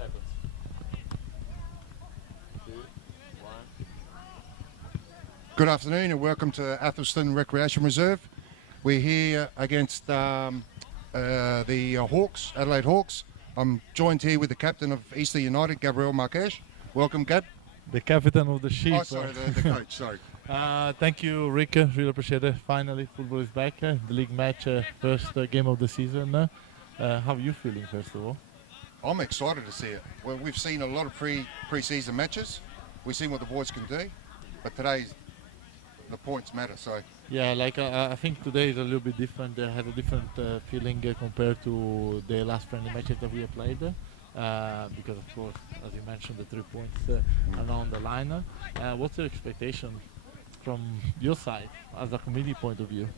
seconds. 2, 1. Good afternoon and welcome to Athelston Recreation Reserve. We're here against the Hawks, Adelaide Hawks. I'm joined here with the captain of Easter United, Gabriel Marques. Welcome, Gab. The captain of the ship. Oh, sorry, the coach, sorry. Thank you, Rick. Really appreciate it. Finally, football is back. The league match, first game of the season. How are you feeling, first of all? I'm excited to see it. Well, we've seen a lot of pre-season matches. We've seen what the boys can do, but today's the points matter. So yeah, like I think today is a little bit different. They had a different feeling compared to the last friendly matches that we have played. Because of course, as you mentioned, the 3 points are on the line. What's your expectation from your side as a committee point of view?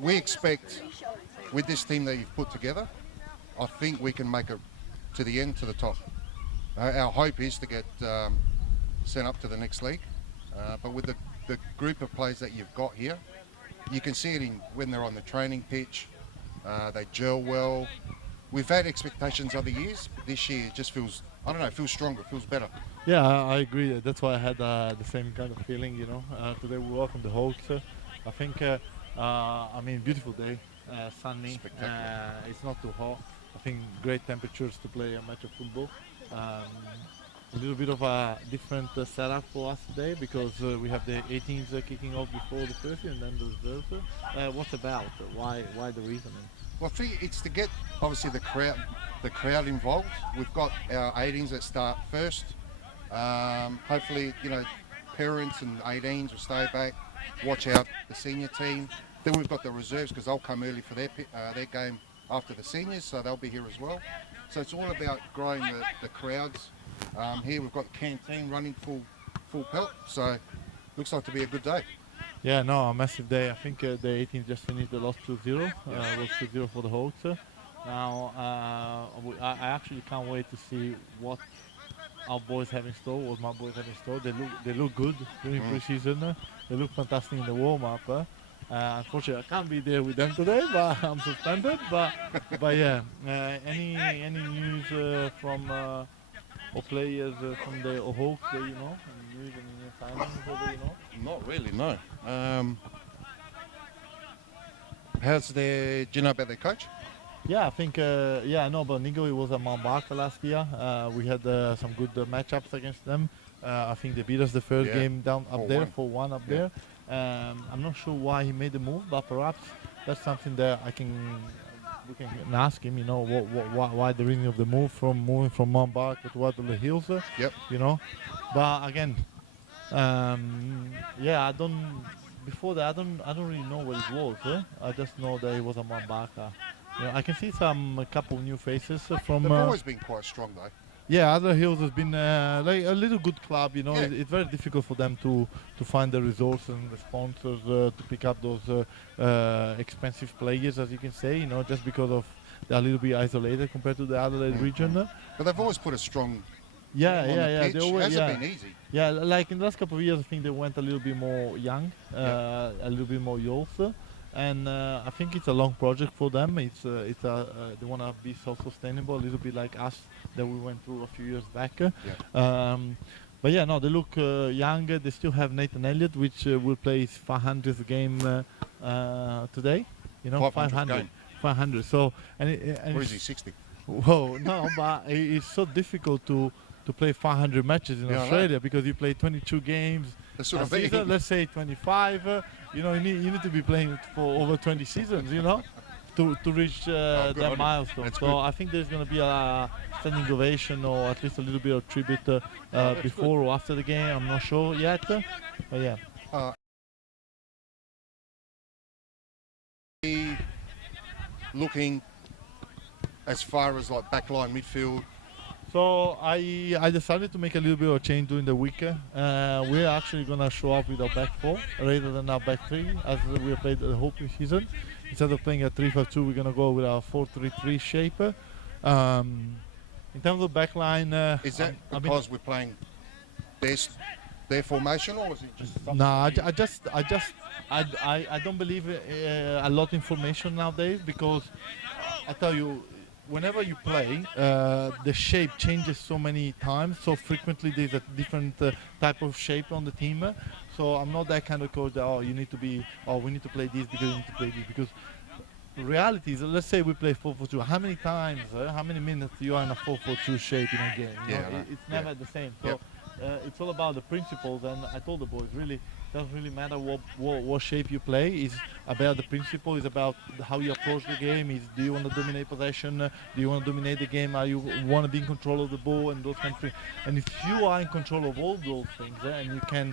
We expect with this team that you've put together, I think we can make it to the end, to the top. Our hope is to get sent up to the next league, but with the group of players that you've got here, you can see it when they're on the training pitch. They gel well. We've had expectations other years, but this year it just feels, I don't know, it feels stronger, it feels better. Yeah, I agree. That's why I had the same kind of feeling, you know. Today we welcome the Hawks. I think, I mean, beautiful day, sunny. It's not too hot. I think great temperatures to play a match of football. A little bit of a different setup for us today because we have the 18s kicking off before the first and then the reserves. What's about? Why the reasoning? Well, I think it's to get obviously the crowd involved. We've got our 18s that start first. Hopefully, you know, parents and 18s will stay back, watch out the senior team. Then we've got the reserves because they'll come early for their game after the seniors, so they'll be here as well. So it's all about growing the crowds. Here we've got the canteen running full pelt, so looks like to be a good day. Yeah, no, a massive day. I think the 18th just finished the loss 2-0. Was 2-0 for the Hawks. Now, I actually can't wait to see what our boys have in store, what my boys have in store. They look good during pre-season. They look fantastic in the warm-up. Unfortunately, I can't be there with them today, but I'm suspended. But yeah, any news from or players from the Hawks, you know, news and signings, you know? Not really, no. Do you know about their coach? Yeah, I think, I know about Nigo. He was at Mount Barker last year. We had some good matchups against them. I think they beat us the first game down up there, 4-1 up there. I'm not sure why he made the move, but perhaps that's something that we can ask him, you know, why the reason of the move moving from Mount Barker to Adelaide Hills, you know. But again, before that, I don't really know what it was. I just know that it was a Mount Barker. You know, I can see a couple of new faces from. They've always been quite strong, though. Yeah, Adelaide Hills has been like a little good club. You know, it's very difficult for them to find the resources and the sponsors to pick up those expensive players, as you can say. You know, just because of they're a little bit isolated compared to the Adelaide region. But they've always put a strong. Yeah. Pitch. They always, hasn't been easy. Yeah, like in the last couple of years, I think they went a little bit more young, a little bit more youth. And I think it's a long project for them. They want to be self-sustainable, a little bit like us that we went through a few years back. But yeah, no, they look young. They still have Nathan Elliott, which will play his 500th game today. You know, 500. 500. So Where is he? 60. Whoa, no, but it's so difficult to play 500 matches in Australia because you play 22 games. Season, let's say 25. You know, you need to be playing for over 20 seasons. You know, to reach that milestone. So I think there's going to be a standing ovation or at least a little bit of tribute before or after the game. I'm not sure yet, but yeah. Looking as far as like backline midfield. So I decided to make a little bit of a change during the week. We're actually gonna show up with our back four rather than our back three, as we have played the whole season. Instead of playing a 3-5-2, we're gonna go with our 4-3-3 shape. In terms of backline, is that because we're playing their formation, or is it just something? No, I don't believe a lot in formation nowadays because I tell you, whenever you play, the shape changes so many times, so frequently there's a different type of shape on the team. So I'm not that kind of coach that, oh, you need to be, oh, we need to play this because you need to play this. Because reality is, let's say we play 4-4-2. How many times, how many minutes you are in a 4-4-2 shape in a game? You Yeah, know, I know. it's never the same. So Yep. it's all about the principles. And I told the boys, really doesn't really matter what shape you play. It's about the principle. It's about how you approach the game. Is do you want to dominate possession? Do you want to dominate the game? Are you want to be in control of the ball and those kind of things? And if you are in control of all those things, and you can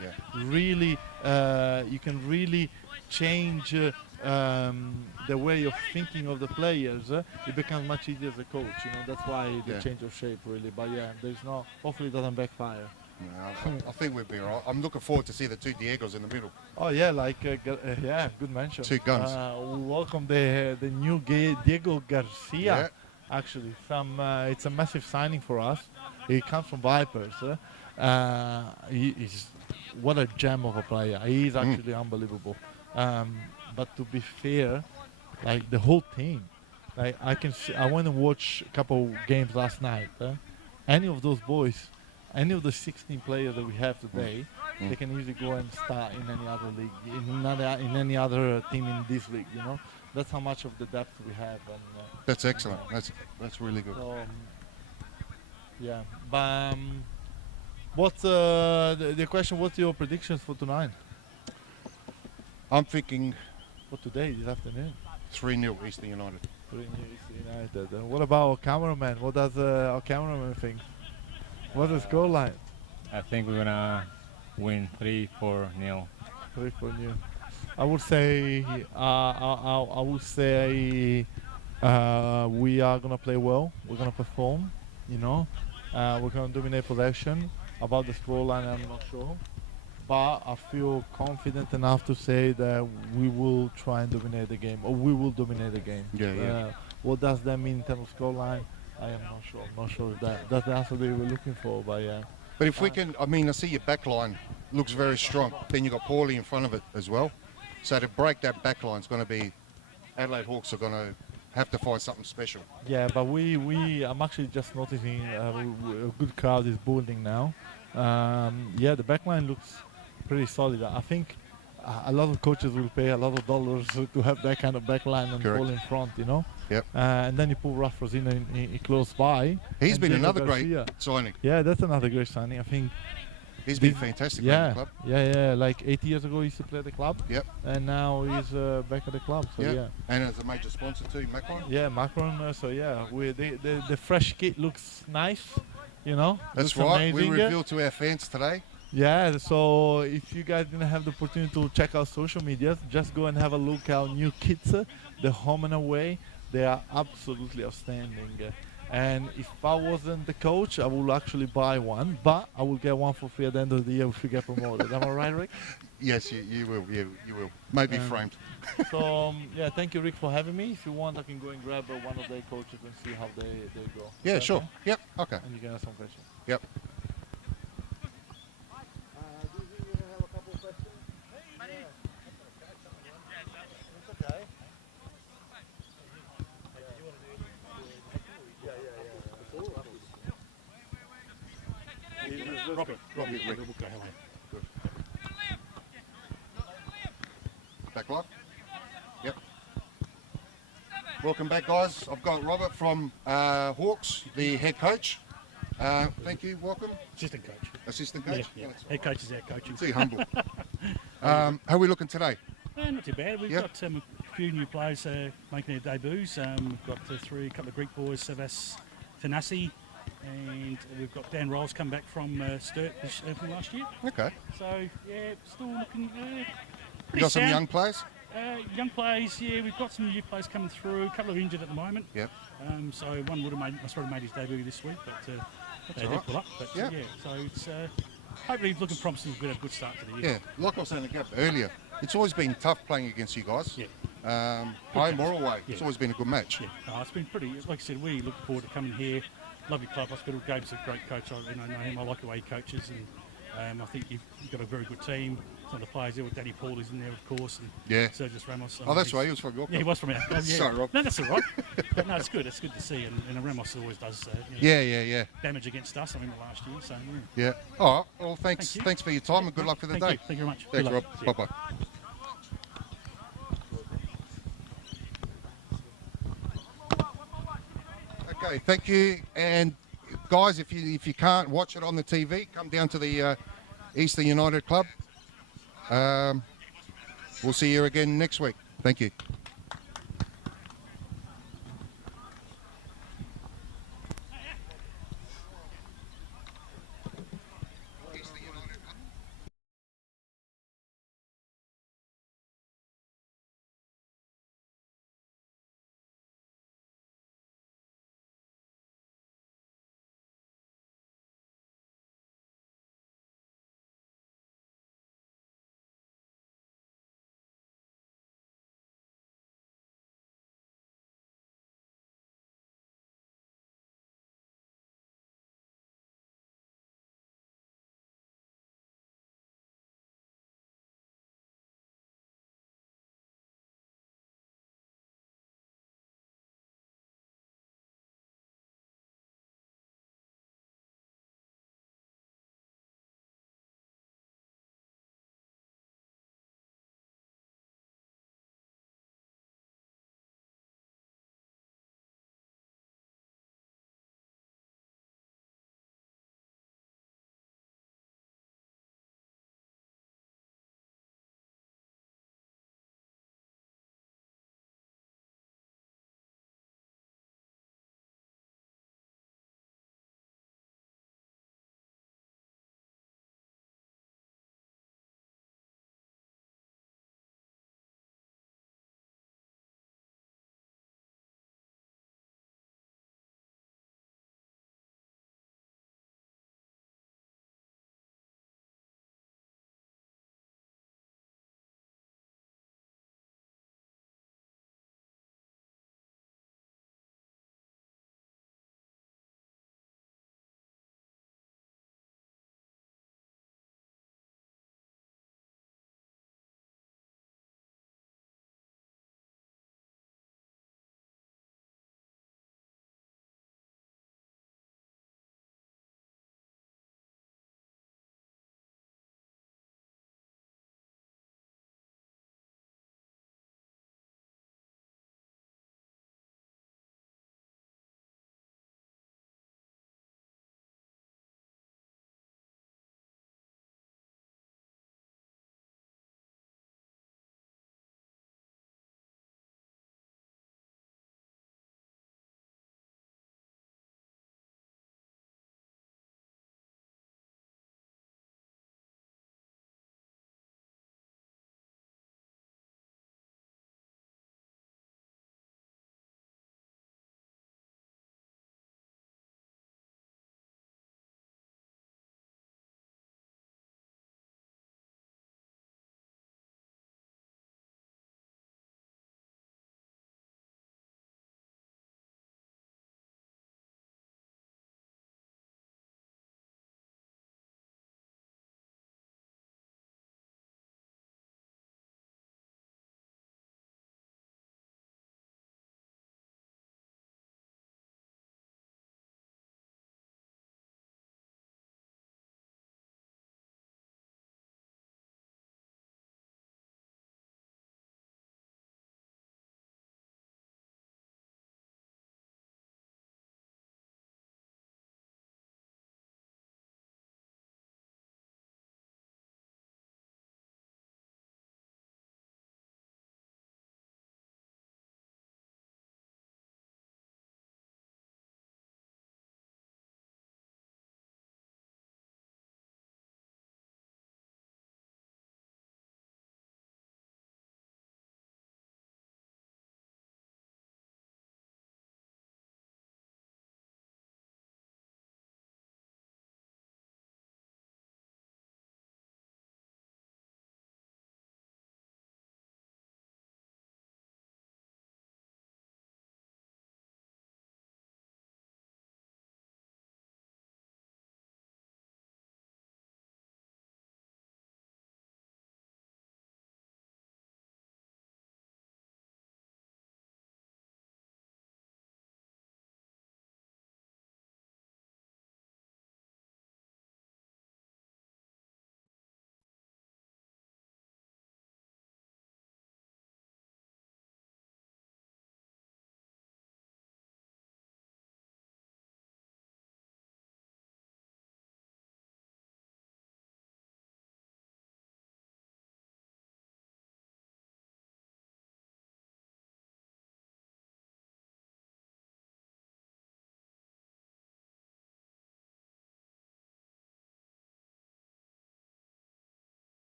really change the way of thinking of the players, it becomes much easier as a coach. You know, that's why the change of shape really. But yeah, there's no. Hopefully, it doesn't backfire. No, I think we'll be all right. I'm looking forward to see the two Diegos in the middle. Oh yeah, like yeah, good mention. Two guns. We welcome the new Diego Garcia. Yeah. Actually, from it's a massive signing for us. He comes from Vipers. He's what a gem of a player. He is actually unbelievable. But to be fair, like the whole team, like I went and watched a couple games last night. Any of those boys, any of the 16 players that we have today, they can easily go and start in any other league, in any other team in this league. You know, that's how much of the depth we have. And That's excellent. That's really good. so, yeah, but what's the question? What's your predictions for tonight? I'm thinking For today, this afternoon? 3-0 Eastern United. 3-0 United. What about our cameraman? What does our cameraman think? What's the scoreline? I think we're gonna win 3-4-0. 3-4-0. I would say we are gonna play well. We're gonna perform. You know, we're gonna dominate possession. About the scoreline, I'm not sure, but I feel confident enough to say that we will try and dominate the game, or we will dominate the game. Yeah. What does that mean in terms of scoreline? I am not sure. I'm not sure if that's the answer that we were looking for, but yeah. But if we can, I mean, I see your back line looks very strong. Then you've got Paulie in front of it as well. So to break that back line is going to be, Adelaide Hawks are going to have to find something special. Yeah, but I'm actually just noticing a good crowd is building now. Yeah, the back line looks pretty solid. I think a lot of coaches will pay a lot of dollars to have that kind of back line and Correct. ball in front, you know? Yep. And then you put Raf Rosina in close by. He's and been Diego another Garcia. great signing. Yeah, that's another great signing. I think He's been fantastic around the club. Yeah. Like 8 years ago, he used to play at the club. Yep. And now he's back at the club. So Yep. yeah. And as a major sponsor too, Macron. Yeah, Macron. So yeah, the fresh kit looks nice. You know. That's looks right. We amazing. revealed to our fans today. Yeah, so if you guys didn't have the opportunity to check out social media, just go and have a look at our new kits, the home and away. They are absolutely outstanding. And if I wasn't the coach, I would actually buy one, but I will get one for free at the end of the year if we get promoted. Am I right, Rick? Yes, you will. You will. Maybe framed. So, yeah, thank you, Rick, for having me. If you want, I can go and grab one of their coaches and see how they go. Yeah, Okay? sure. Yep. Okay. And you can ask some questions. Yep. Robbie, Rick. Good. Back live? Yep. Welcome back, guys. I've got Robert from Hawks, the head coach. Thank you. Welcome. Assistant coach. Assistant coach? Yeah. That's Head coach is our coaching. too humble. How are we looking today? Not too bad. We've got a few new players making their debuts. We've got a couple of Greek boys, Savas Thanasi, and we've got Dan Rolls come back from Sturt from last year. Okay. So, yeah, still looking You pretty got some sound. young players? Young players, yeah, we've got some new players coming through. A couple of injured at the moment. Yep. So one must have made his debut this week, but they all did right. pull up. But Yeah. so it's hopefully looking promising to get a good start to the year. Yeah. Like I was saying to Gab earlier, it's always been tough playing against you guys. Yeah. Home or away. Yeah. It's always been a good match. Yeah, it's been pretty. Like I said, we look forward to coming here. Love your club hospital. Gabe's a great coach. I know him. I like the way he coaches, and I think you've got a very good team. Some of the players there with Danny Paul is in there, of course, and Yeah. Sergis Ramos. Oh, that's right. He was from your Yeah, he club. was from our club. Yeah. Sorry, Rob. No, that's all right. But no, it's good. It's good to see, and Ramos always does Yeah. damage against us. I mean, the last year. So Yeah. All right. Well, thanks. Thank you. Thanks for your time and good luck for the Thank day. you. Thank you very much. Thanks, Good Rob. luck. See you. Bye bye. Okay, thank you. And guys, if you can't watch it on the TV, come down to the Eastern United Club. We'll see you again next week. Thank you.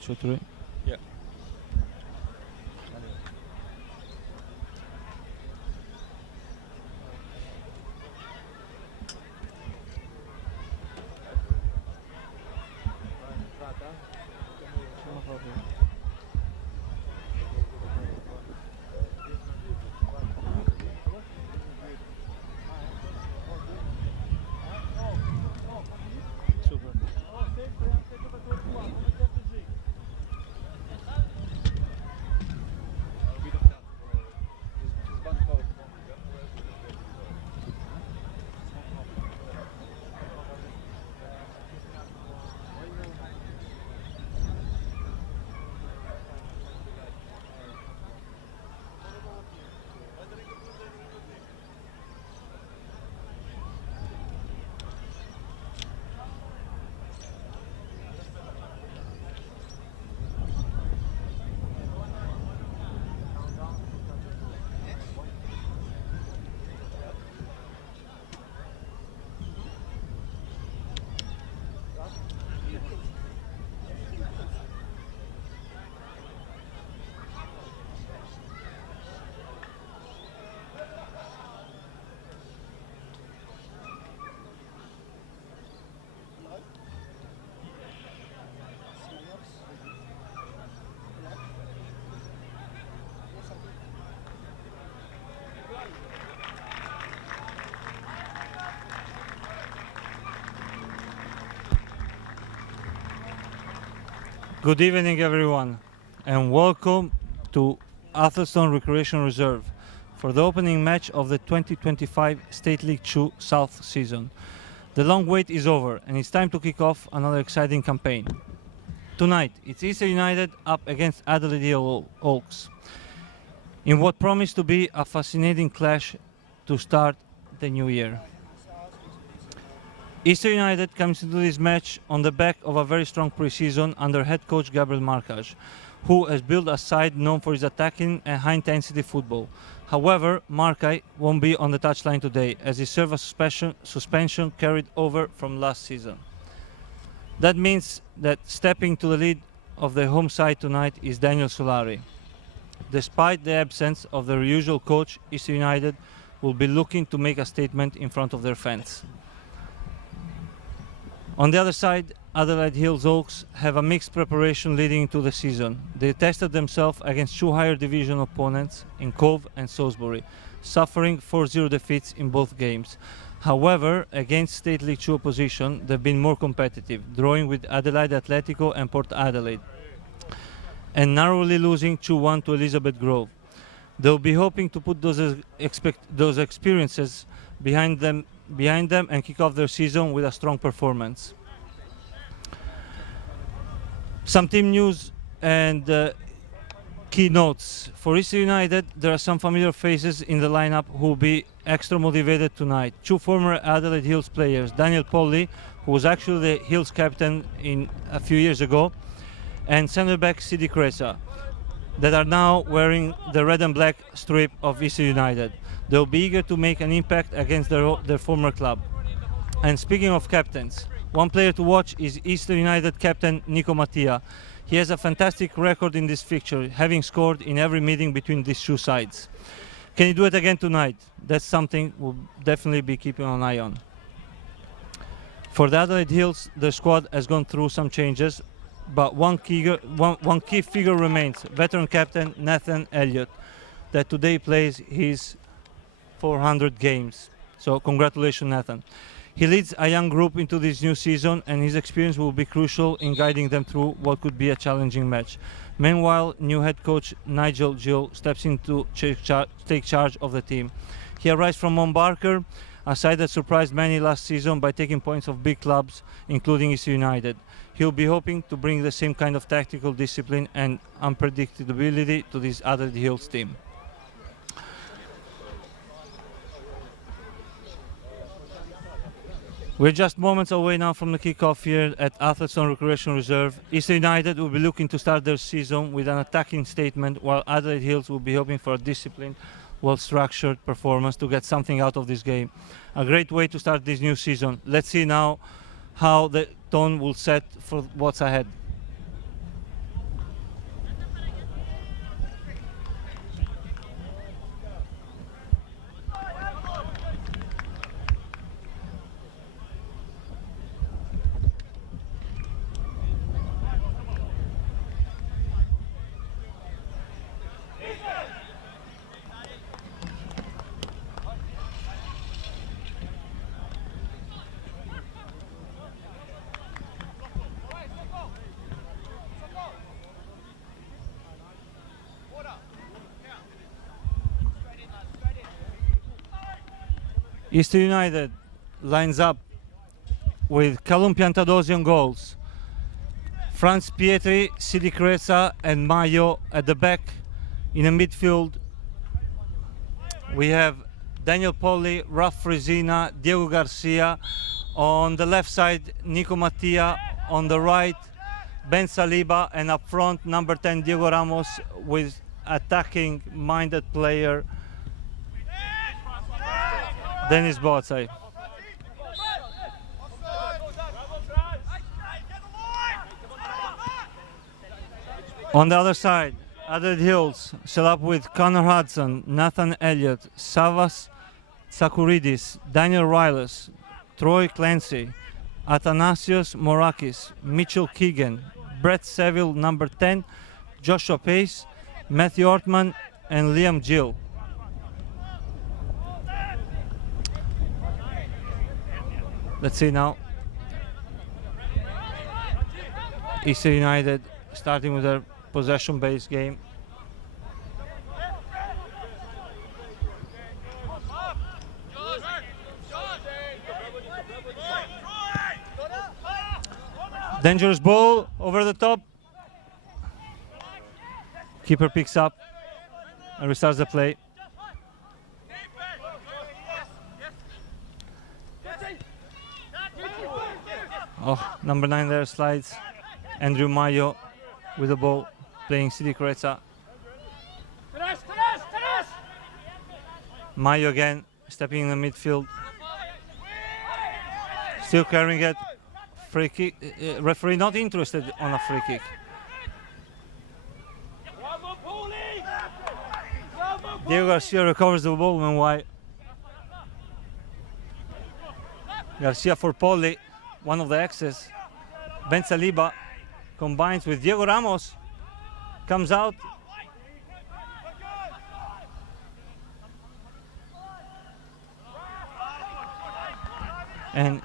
1, 2, 3. Yeah. Super. Good evening, everyone, and welcome to Atherstone Recreation Reserve for the opening match of the 2025 State League 2 South season. The long wait is over, and it's time to kick off another exciting campaign. Tonight, it's Easter United up against Adelaide Oaks in what promised to be a fascinating clash to start the new year. Easter United comes into this match on the back of a very strong pre-season under head coach Gabriel Marcaj, who has built a side known for his attacking and high-intensity football. However, Marcaj won't be on the touchline today as he served a suspension carried over from last season. That means that stepping to the lead of the home side tonight is Daniel Solari. Despite the absence of their usual coach, Easter United will be looking to make a statement in front of their fans. On the other side, Adelaide Hills Oaks have a mixed preparation leading into the season. They tested themselves against two higher division opponents in Cove and Salisbury, suffering 4-0 defeats in both games. However, against State League 2 opposition, they've been more competitive, drawing with Adelaide Atletico and Port Adelaide, and narrowly losing 2-1 to Elizabeth Grove. They'll be hoping to put those experiences behind them and kick off their season with a strong performance. Some team news and key notes. For Easter United, there are some familiar faces in the lineup who will be extra motivated tonight. Two former Adelaide Hills players, Daniel Polly, who was actually the Hills captain a few years ago, and centre-back Sidi Cresa, that are now wearing the red and black strip of Easter United. They'll be eager to make an impact against their former club. And speaking of captains, one player to watch is Easter United captain Nico Mattia. He has a fantastic record in this fixture, having scored in every meeting between these two sides. Can he do it again tonight? That's something we'll definitely be keeping an eye on. For the Adelaide Hills, the squad has gone through some changes, but one key figure remains, veteran captain Nathan Elliott, that today plays his 400 games. So congratulations, Nathan. He leads a young group into this new season, and his experience will be crucial in guiding them through what could be a challenging match. Meanwhile, new head coach Nigel Gill steps in to take charge of the team. He arrives from Mount Barker, a side that surprised many last season by taking points of big clubs, including Easter United. He'll be hoping to bring the same kind of tactical discipline and unpredictability to this Adelaide Hills team. We're just moments away now from the kickoff here at Atherstone Recreation Reserve. Easter United will be looking to start their season with an attacking statement, while Adelaide Hills will be hoping for a disciplined, well-structured performance to get something out of this game. A great way to start this new season. Let's see now how the tone will set for what's ahead. Easter United lines up with Callum Piantadosi on goals. Franz Pietri, Sidi Cresa and Mayo at the back. In the midfield we have Daniel Polli, Raf Frisina, Diego Garcia. On the left side, Nico Mattia. On the right, Ben Saliba, and up front, number 10, Diego Ramos, with attacking minded player Denis Boatsai. On the other side, Adelaide Hills set up with Connor Hudson, Nathan Elliott, Savas Sakuridis, Daniel Riles, Troy Clancy, Athanasios Morakis, Mitchell Keegan, Brett Seville, number 10, Joshua Pace, Matthew Ortman, and Liam Gill. Let's see now. Easter United starting with their possession-based game. Dangerous ball over the top. Keeper picks up and restarts the play. Oh, number 9 there slides. Andrew Mayo with the ball, playing Sidi Cresa. Mayo again, stepping in the midfield. Still carrying it. Free kick. Referee not interested on a free kick. Diego Garcia recovers the ball, meanwhile. Garcia for Polli, one of the X's. Ben Saliba combines with Diego Ramos, comes out. And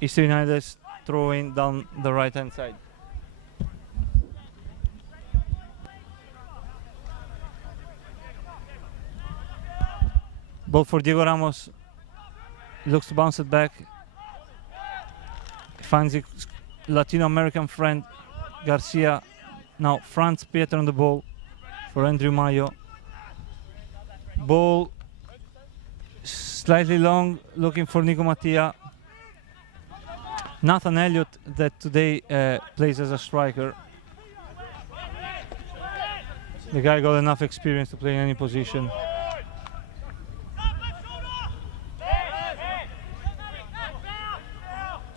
Easter United is throwing down the right-hand side. Ball for Diego Ramos, looks to bounce it back. Finds his Latino American friend Garcia. Now Franz Pieter on the ball for Andrew Mayo. Ball slightly long, looking for Nico Mattia. Nathan Elliott, that today plays as a striker. The guy got enough experience to play in any position.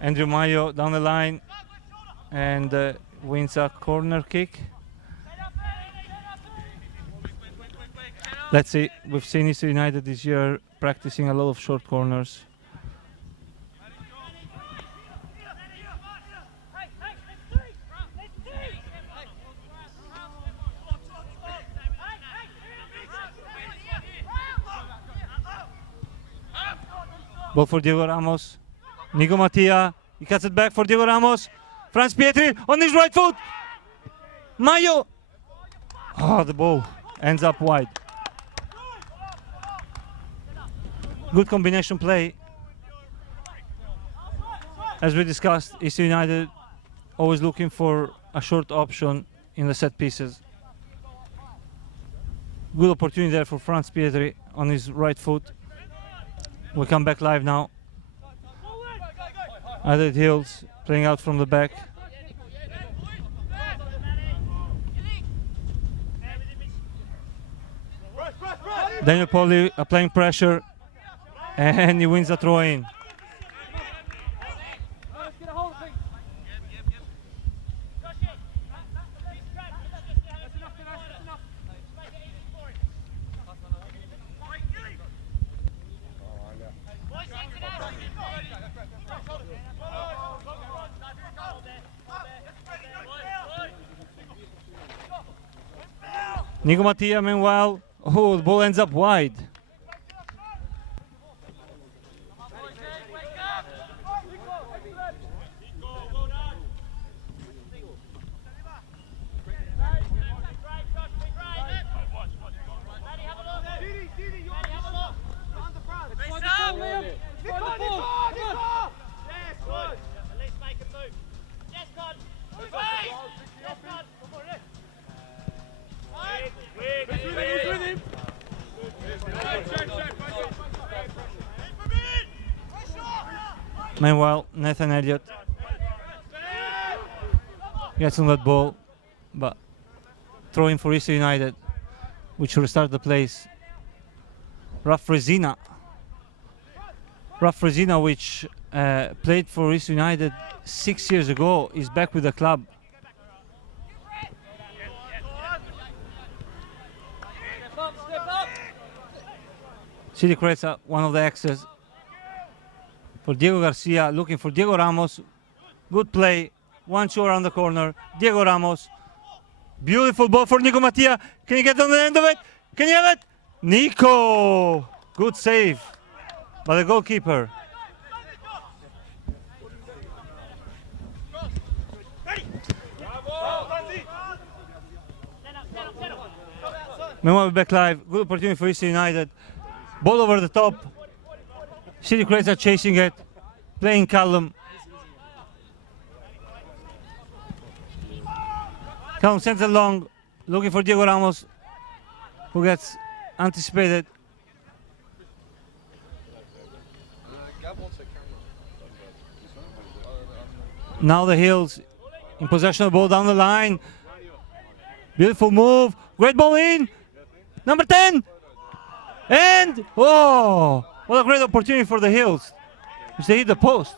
Andrew Mayo down the line and wins a corner kick. Let's see, we've seen Easter United this year practicing a lot of short corners. Ball for Diego Ramos. Nico Mattia, he cuts it back for Diego Ramos. Franz Pietri on his right foot. Mayo. Oh, the ball ends up wide. Good combination play. As we discussed, Easter United always looking for a short option in the set pieces. Good opportunity there for Franz Pietri on his right foot. We come back live now. Adelaide Hills playing out from the back. Daniel Polli applying pressure, and he wins a throw-in. Nico Mattia, meanwhile, oh, the ball ends up wide. Meanwhile, Nathan Elliott gets on that ball, but throwing for East United, which will restart the place. Rafrezina, which played for East United 6 years ago, is back with the club. City creates one of the X's for Diego Garcia, looking for Diego Ramos. Good play, 1-2 around the corner. Diego Ramos, beautiful ball for Nico Mattia. Can you get on the end of it? Can you have it? Nico, good save by the goalkeeper. Meanwhile, we're back live. Good opportunity for East United. Ball over the top. City Crates are chasing it. Playing Callum. Callum sends it long. Looking for Diego Ramos, who gets anticipated. Now the Hills in possession of the ball down the line. Beautiful move. Great ball in. Number 10. And, oh, what a great opportunity for the Hills. They hit the post.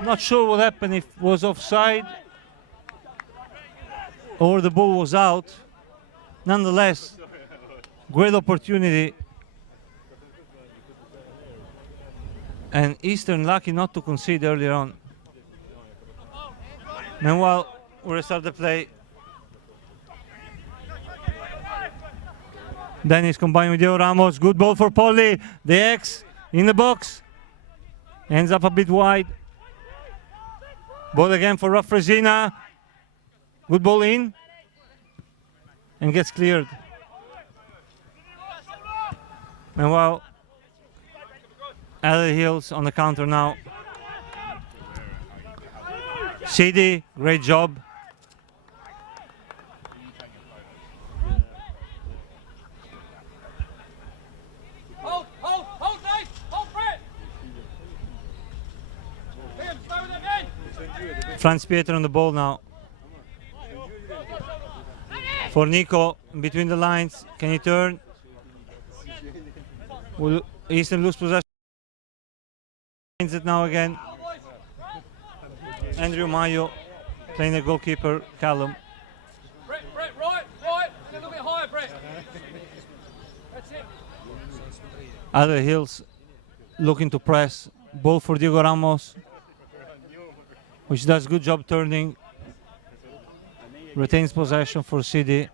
Not sure what happened, if it was offside or the ball was out. Nonetheless, great opportunity. And Eastern lucky not to concede earlier on. Meanwhile, we'll restart the play. Dennis combined with Diego Ramos. Good ball for Polly. The X in the box. Ends up a bit wide. Ball again for Rafrezina. Good ball in. And gets cleared. Meanwhile, Adelaide Hills on the counter now. Shady, great job. Franz Pieter on the ball now. For Nico, between the lines, can he turn? Will Eastern lose possession? Finds it now again. Andrew Mayo playing the goalkeeper, Callum. Brett, right, a little bit higher, Brett. That's it. Adelaide Hills looking to press. Ball for Diego Ramos, which does a good job turning. Retains possession for City.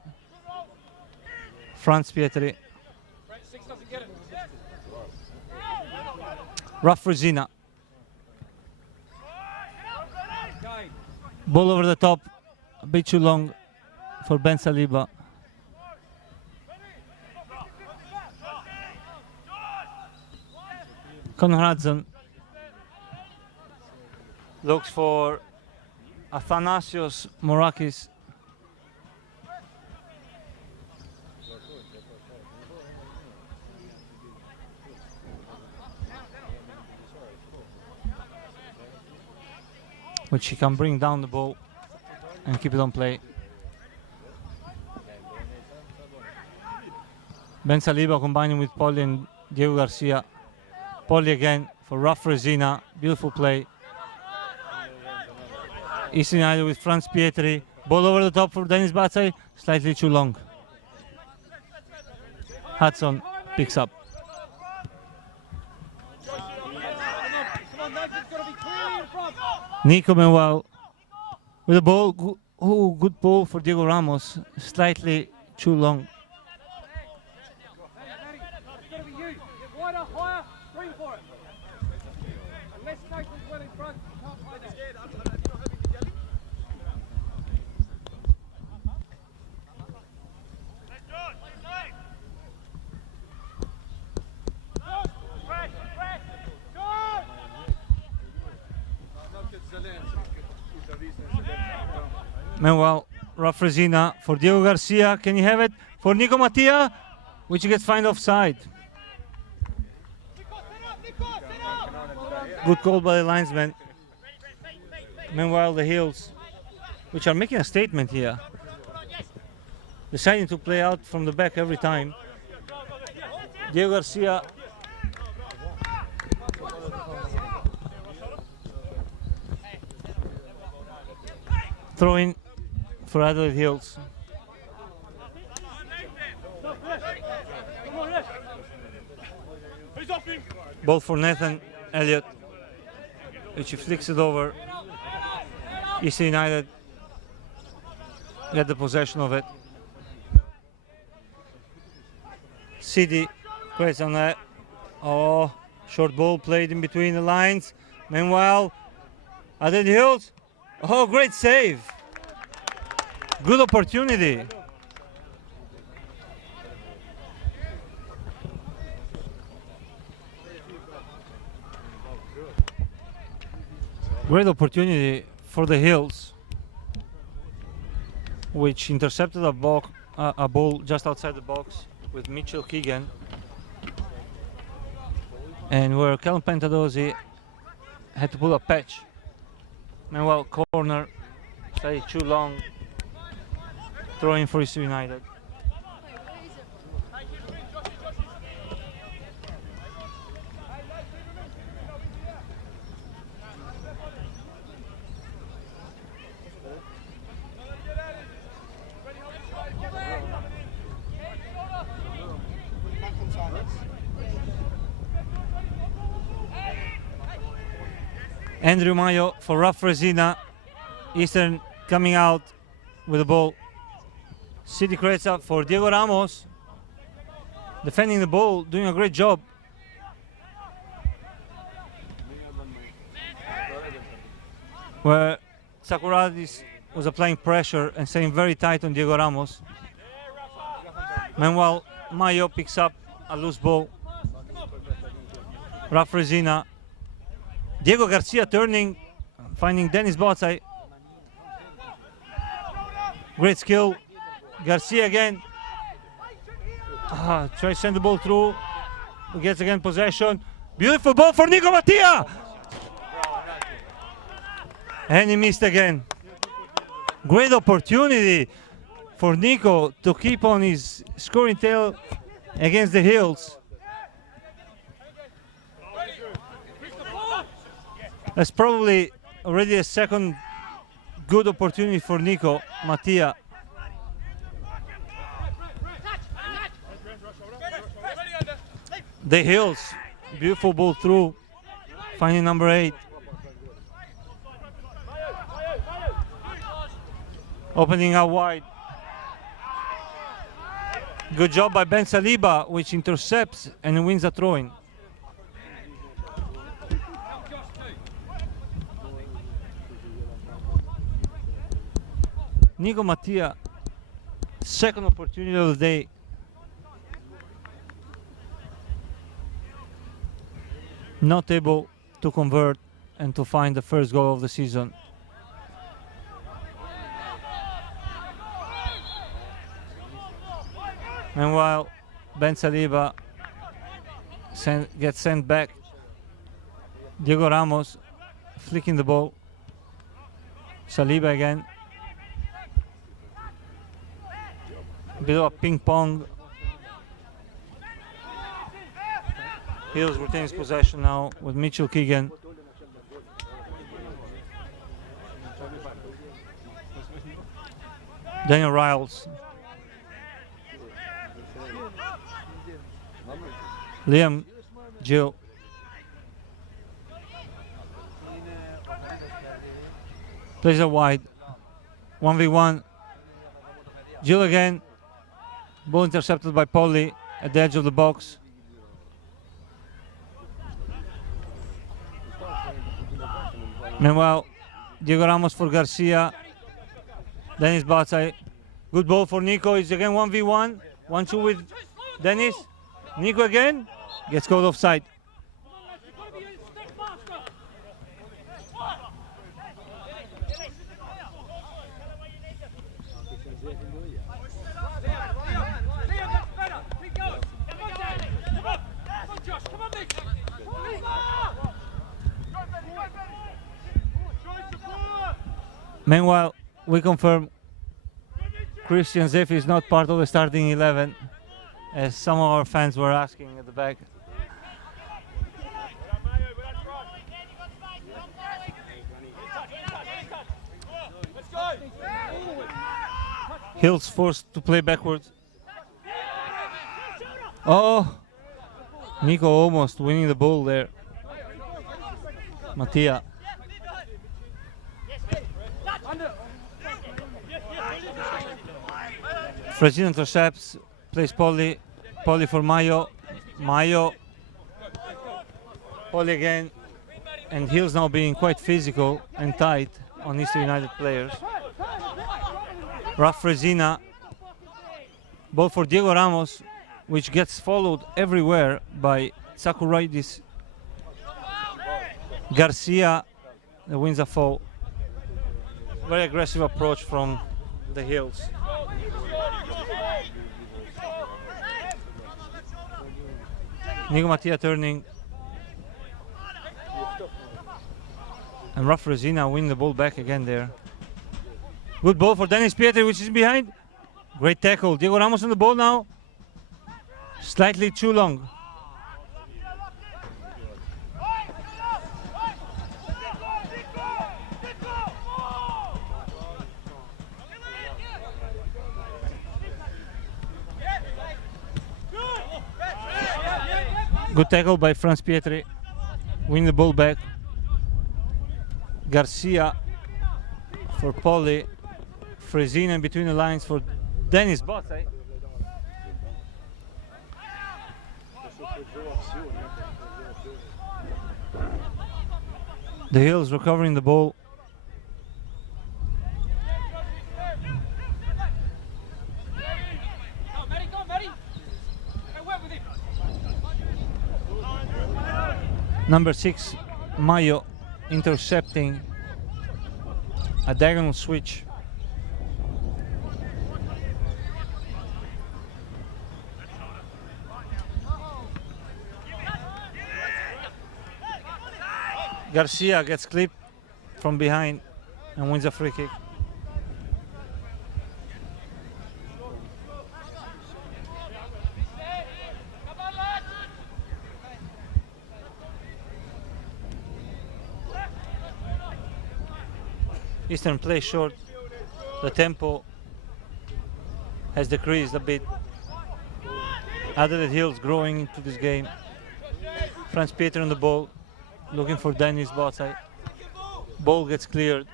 Franz Pietri. Rafrezina. Ball over the top, a bit too long for Ben Saliba. Conor Hudson looks for Athanasios Morakis. Which he can bring down the ball and keep it on play. Ben Saliba combining with Poli and Diego Garcia. Poli again for Rafrezina. Beautiful play. East United with Franz Pietri. Ball over the top for Dennis Batsay. Slightly too long. Hudson picks up. Nico meanwhile with the ball. Oh, good ball for Diego Ramos. Slightly too long. Meanwhile, Rafrezina for Diego Garcia. Can you have it? For Nico Mattia, which gets fined offside. Good call by the linesman. Meanwhile, the Hills, which are making a statement here, deciding to play out from the back every time. Diego Garcia throwing for Adelaide Hills. Ball for Nathan Elliott, which he flicks it over. East United get the possession of it. City creates on that. Oh, short ball played in between the lines. Meanwhile, Adelaide Hills. Oh, great save. Good opportunity. Great opportunity for the Hills, which intercepted a ball just outside the box with Mitchell Keegan, and where Callum Pentadozzi had to pull a patch. Meanwhile, corner, slightly too long, throwing for East United. Andrew Mayo for Raf Resina. Eastern coming out with the ball. City creates up for Diego Ramos. Defending the ball, doing a great job. Where Sakuradis was applying pressure and staying very tight on Diego Ramos. Meanwhile, Mayo picks up a loose ball. Raf Resina. Diego Garcia turning, finding Dennis Botsai. Great skill. Garcia again. Tries to send the ball through. Gets again possession. Beautiful ball for Nico Mattia. And he missed again. Great opportunity for Nico to keep on his scoring tail against the Hills. That's probably already a second good opportunity for Nico Mattia. The Hills, beautiful ball through, finding number 8. Opening out wide. Good job by Ben Saliba, which intercepts and wins a throw-in. Nico Mattia, second opportunity of the day. Not able to convert and to find the first goal of the season. Meanwhile, Ben Saliba gets sent back. Diego Ramos flicking the ball. Saliba again. Bit of a ping pong. Hills retains possession now with Mitchell Keegan. Daniel Riles. Liam Gill. Plays it wide. 1v1. Gill again. Ball intercepted by Polly at the edge of the box. Meanwhile, Diego Ramos for Garcia. Dennis Batsai. Good ball for Nico. It's again 1v1. 1-2 with Dennis. Nico again. Gets called offside. Meanwhile, we confirm Christian Zeffi is not part of the starting 11, as some of our fans were asking at the back. Hills forced to play backwards. Oh, Nico almost winning the ball there. Mattia. Fresina intercepts, plays Polly for Mayo, Polly again, and Hills now being quite physical and tight on Easter United players. Rough Fresina, ball for Diego Ramos, which gets followed everywhere by Tsakouridis. Garcia wins a foul. Very aggressive approach from the Hills. Nico Mattia turning. And Rough Fresina win the ball back again there. Good ball for Dennis Pietri, which is behind. Great tackle. Diego Ramos on the ball now. Slightly too long. Good tackle by Franz Pietri. Win the ball back. Garcia for Polly. Fresina in between the lines for Dennis Botzai. The Hills recovering the ball. Number 6, Mayo, intercepting a diagonal switch. Garcia gets clipped from behind and wins a free kick. Eastern plays short. The tempo has decreased a bit. Adelaide Hills growing into this game. Franz Peter on the ball, looking for Dennis Botzai. Ball gets cleared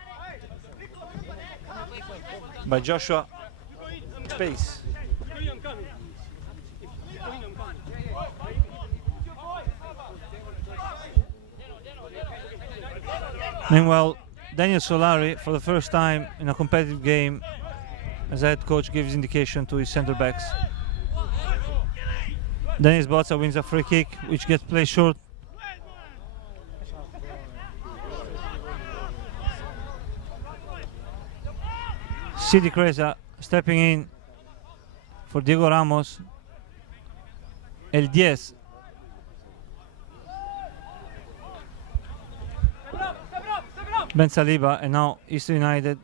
by Joshua Pace. Meanwhile, Daniel Solari, for the first time in a competitive game, as a head coach, gives indication to his center backs. Dennis Botzai wins a free kick, which gets played short. Sidi Cresa stepping in for Diego Ramos. El 10. Ben Saliba, and now Easter United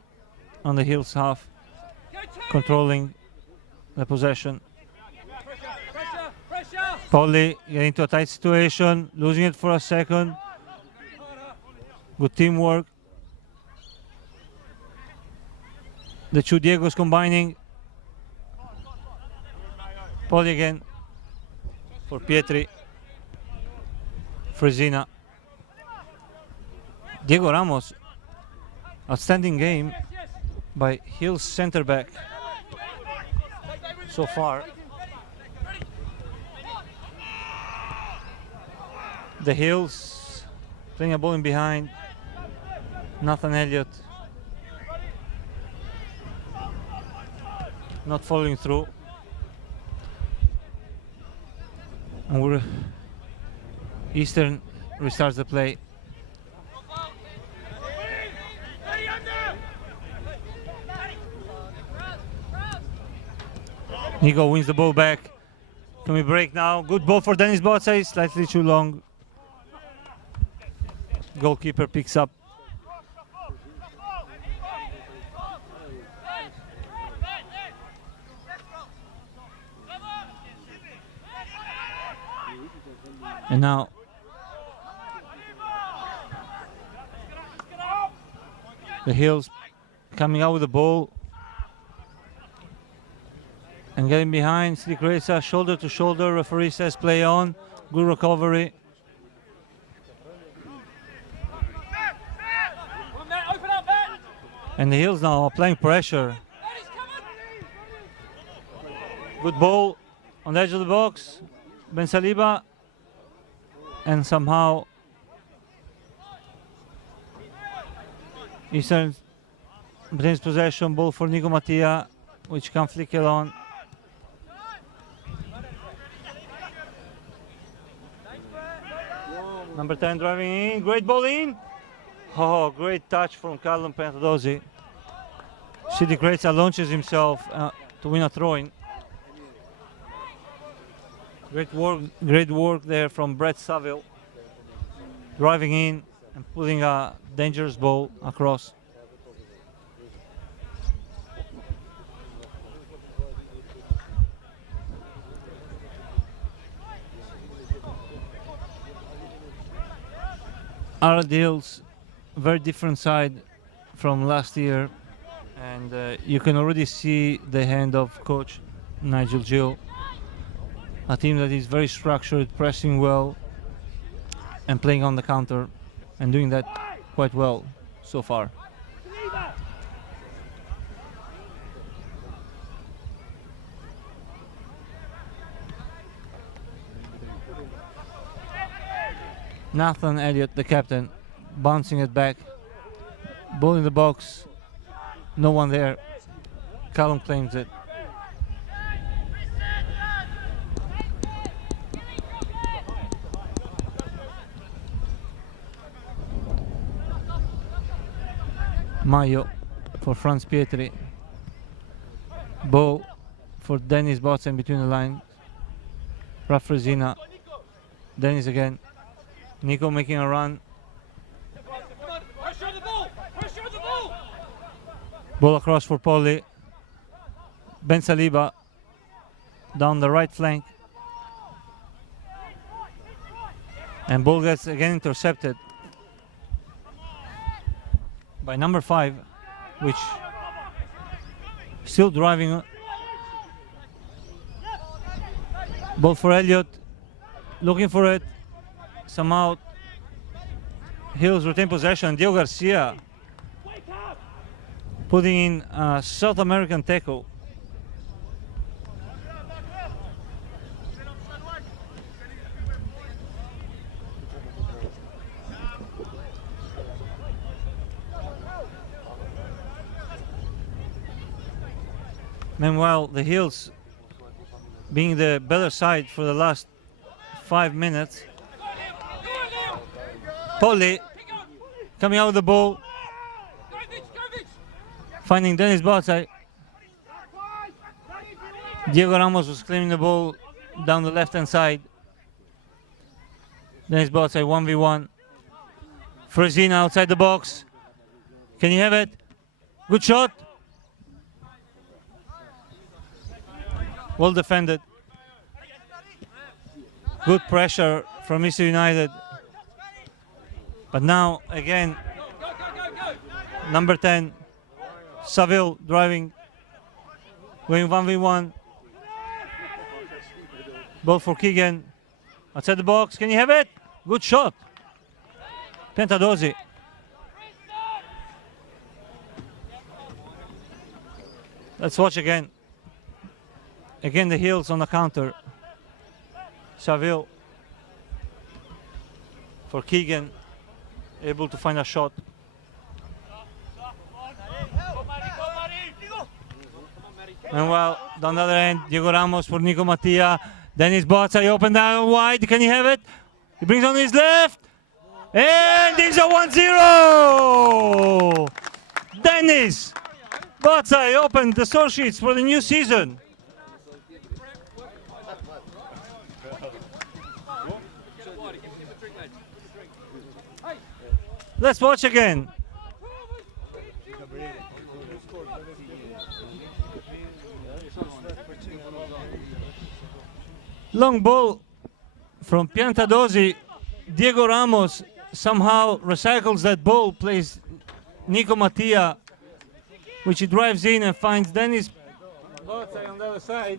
on the Hills half, controlling the possession. Polly getting into a tight situation, losing it for a second. Good teamwork. The two Diegos combining. Polly again for Pietri. Fresina. Diego Ramos. Outstanding game by Hills center back so far. The Hills playing a ball in behind. Nathan Elliott not following through. And Eastern restarts the play. Nico wins the ball back. Can we break now? Good ball for Dennis Botzai, slightly too long. Goalkeeper picks up. And now the Hills coming out with the ball and getting behind. Slikresa shoulder to shoulder. Referee says play on. Good recovery. And the Hills now are applying pressure. Good ball on the edge of the box. Ben Saliba. And somehow Eastern brings possession. Ball for Nico Mattia, which can flick it on. Number 10 driving in. Great ball in. Oh, great touch from Callum Pentadozzi. Slikresa launches himself to win a throw-in. Great work there from Brett Saville. Driving in and putting a dangerous ball across. Adelaide Hills, very different side from last year, and you can already see the hand of coach Nigel Gill. A team that is very structured, pressing well, and playing on the counter, and doing that quite well so far. Nathan Elliott, the captain, bouncing it back. Ball in the box, no one there. Callum claims it. Mayo for Franz Pietri. Ball for Dennis Botzen between the lines. Rafrezina. Dennis again. Nico making a run. Ball across for Polly. Ben Saliba down the right flank. And ball gets again intercepted by number 5, which still driving. Ball for Elliott, looking for it. Somehow Hills retain possession. Diego Garcia putting in a South American tackle. Meanwhile, the Hills, being the better side for the last 5 minutes. Polly coming out with the ball, finding Dennis Botzai. Diego Ramos was claiming the ball down the left-hand side. Dennis Botzai 1v1. Frezina outside the box. Can you have it? Good shot. Well defended. Good pressure from Eastern United. But now again, number 10, Saville driving, going 1v1. Ball for Keegan. Outside the box. Can you have it? Good shot. Pentadozzi. Let's watch again. Again, the Hills on the counter. Saville for Keegan, able to find a shot. Meanwhile, down the other end, Diego Ramos for Nico Mattia. Dennis Botzai open down wide. Can you have it? He brings on his left. And it's a 1-0. Dennis Botzai opened the score sheets for the new season. Let's watch again. Long ball From Piantadosi, Diego Ramos somehow recycles that ball, plays Nico Mattia, which he drives in and finds Dennis on the other side.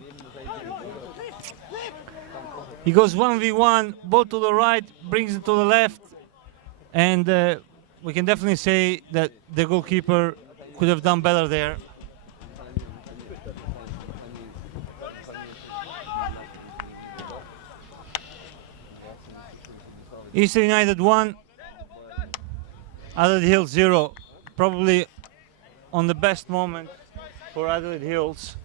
He goes 1v1, ball to the right, brings it to the left, and we can definitely say that the goalkeeper could have done better there. Eastern United 1, Adelaide Hills 0. Probably on the best moment for Adelaide Hills.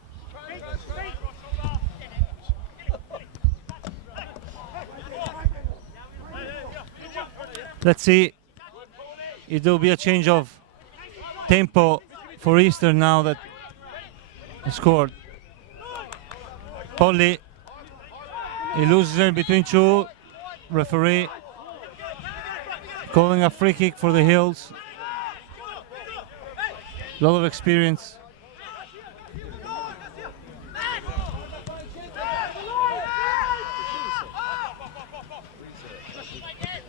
Let's see if there will be a change of tempo for Eastern now that he scored. Polly, he loses in between two. Referee calling a free kick for the Hills. A lot of experience.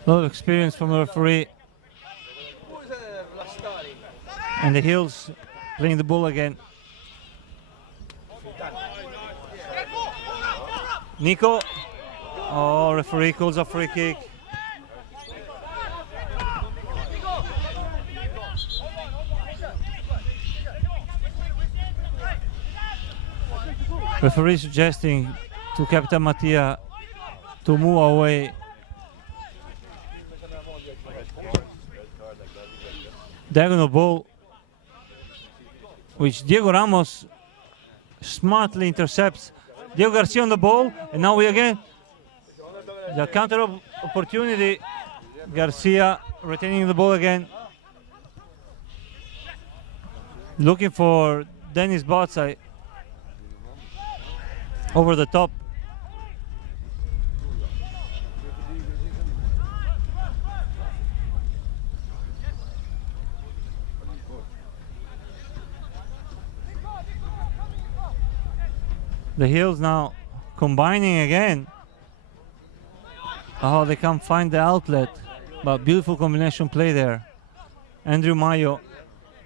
A lot of experience from the referee. And the Hills playing the ball again. Nico. Oh, referee calls a free kick. Referee suggesting to Captain Mattia to move away. Diagonal ball, which Diego Ramos smartly intercepts. Diego Garcia on the ball, and now we again, the counter opportunity. Garcia retaining the ball again. Looking for Dennis Botzai. Over the top. The Hills now combining again. Oh, they can't find the outlet, but beautiful combination play there. Andrew Mayo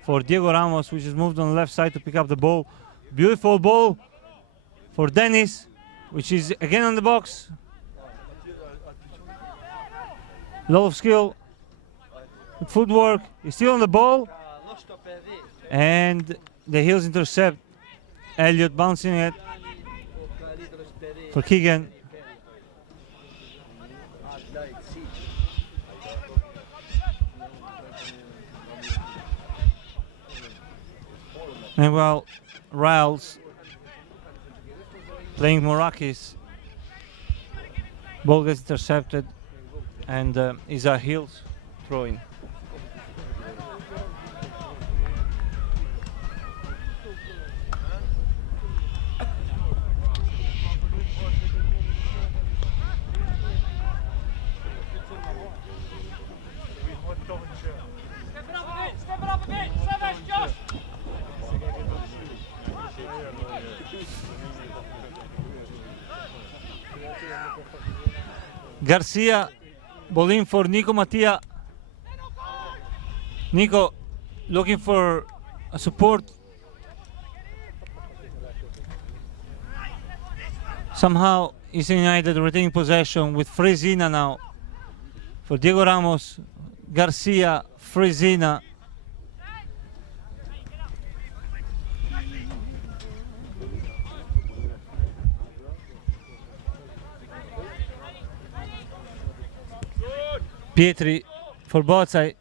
for Diego Ramos, which is moved on the left side to pick up the ball. Beautiful ball for Dennis, which is again on the box. A lot of skill, good footwork. He's still on the ball, and the Hills intercept. Elliott bouncing it for Keegan. And well, Riles playing Morakis. Ball gets intercepted, and is a Hills throw-in. Step it up a bit, Savage, Josh! Garcia, ball in for Nico Mattia. Nico looking for a support. Somehow Eastern United retaining possession with Fresina now. For Diego Ramos, Garcia, Fresina. Pietri for Botzai.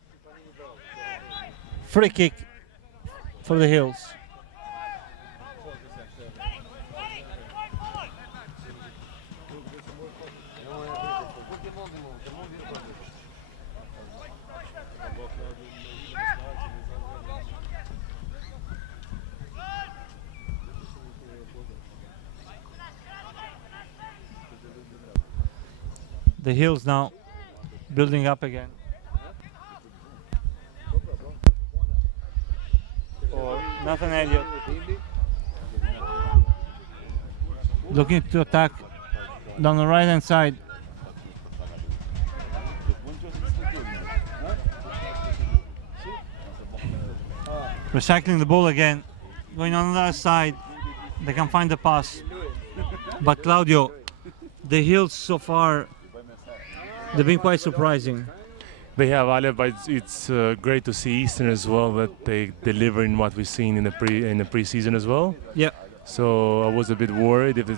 Free kick for the Hills. The Hills now building up again. For Nathan Elliott. Looking to attack down the right hand side. recycling the ball again, going on the other side. They can find the pass, but Claudio, the Hills so far, they've been quite surprising. They have, Ale, but it's great to see Eastern as well, that they deliver in what we've seen in the preseason as well. Yeah. So I was a bit worried if they're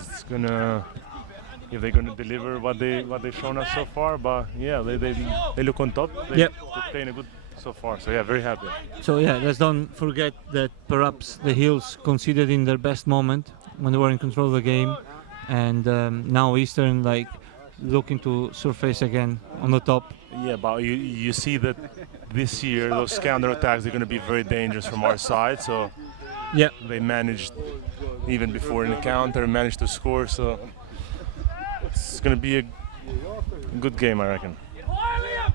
gonna deliver what they've shown us so far. But yeah, they look on top. They're playing a good so far. So yeah, very happy. So yeah, let's don't forget that perhaps the Hills considered in their best moment when they were in control of the game, and now Eastern like looking to surface again on the top. Yeah, but you see that this year those counter attacks they're gonna be very dangerous from our side. So yeah, they managed even before in the counter managed to score. So it's gonna be a good game, I reckon. Get high, Liam!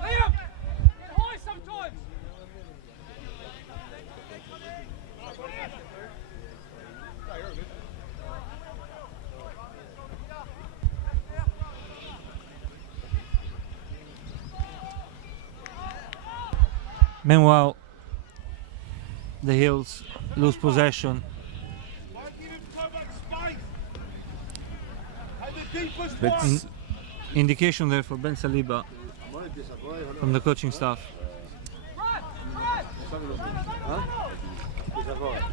Liam! Get high sometimes! Meanwhile, the Hills lose possession. That's Indication there for Ben Saliba from the coaching staff.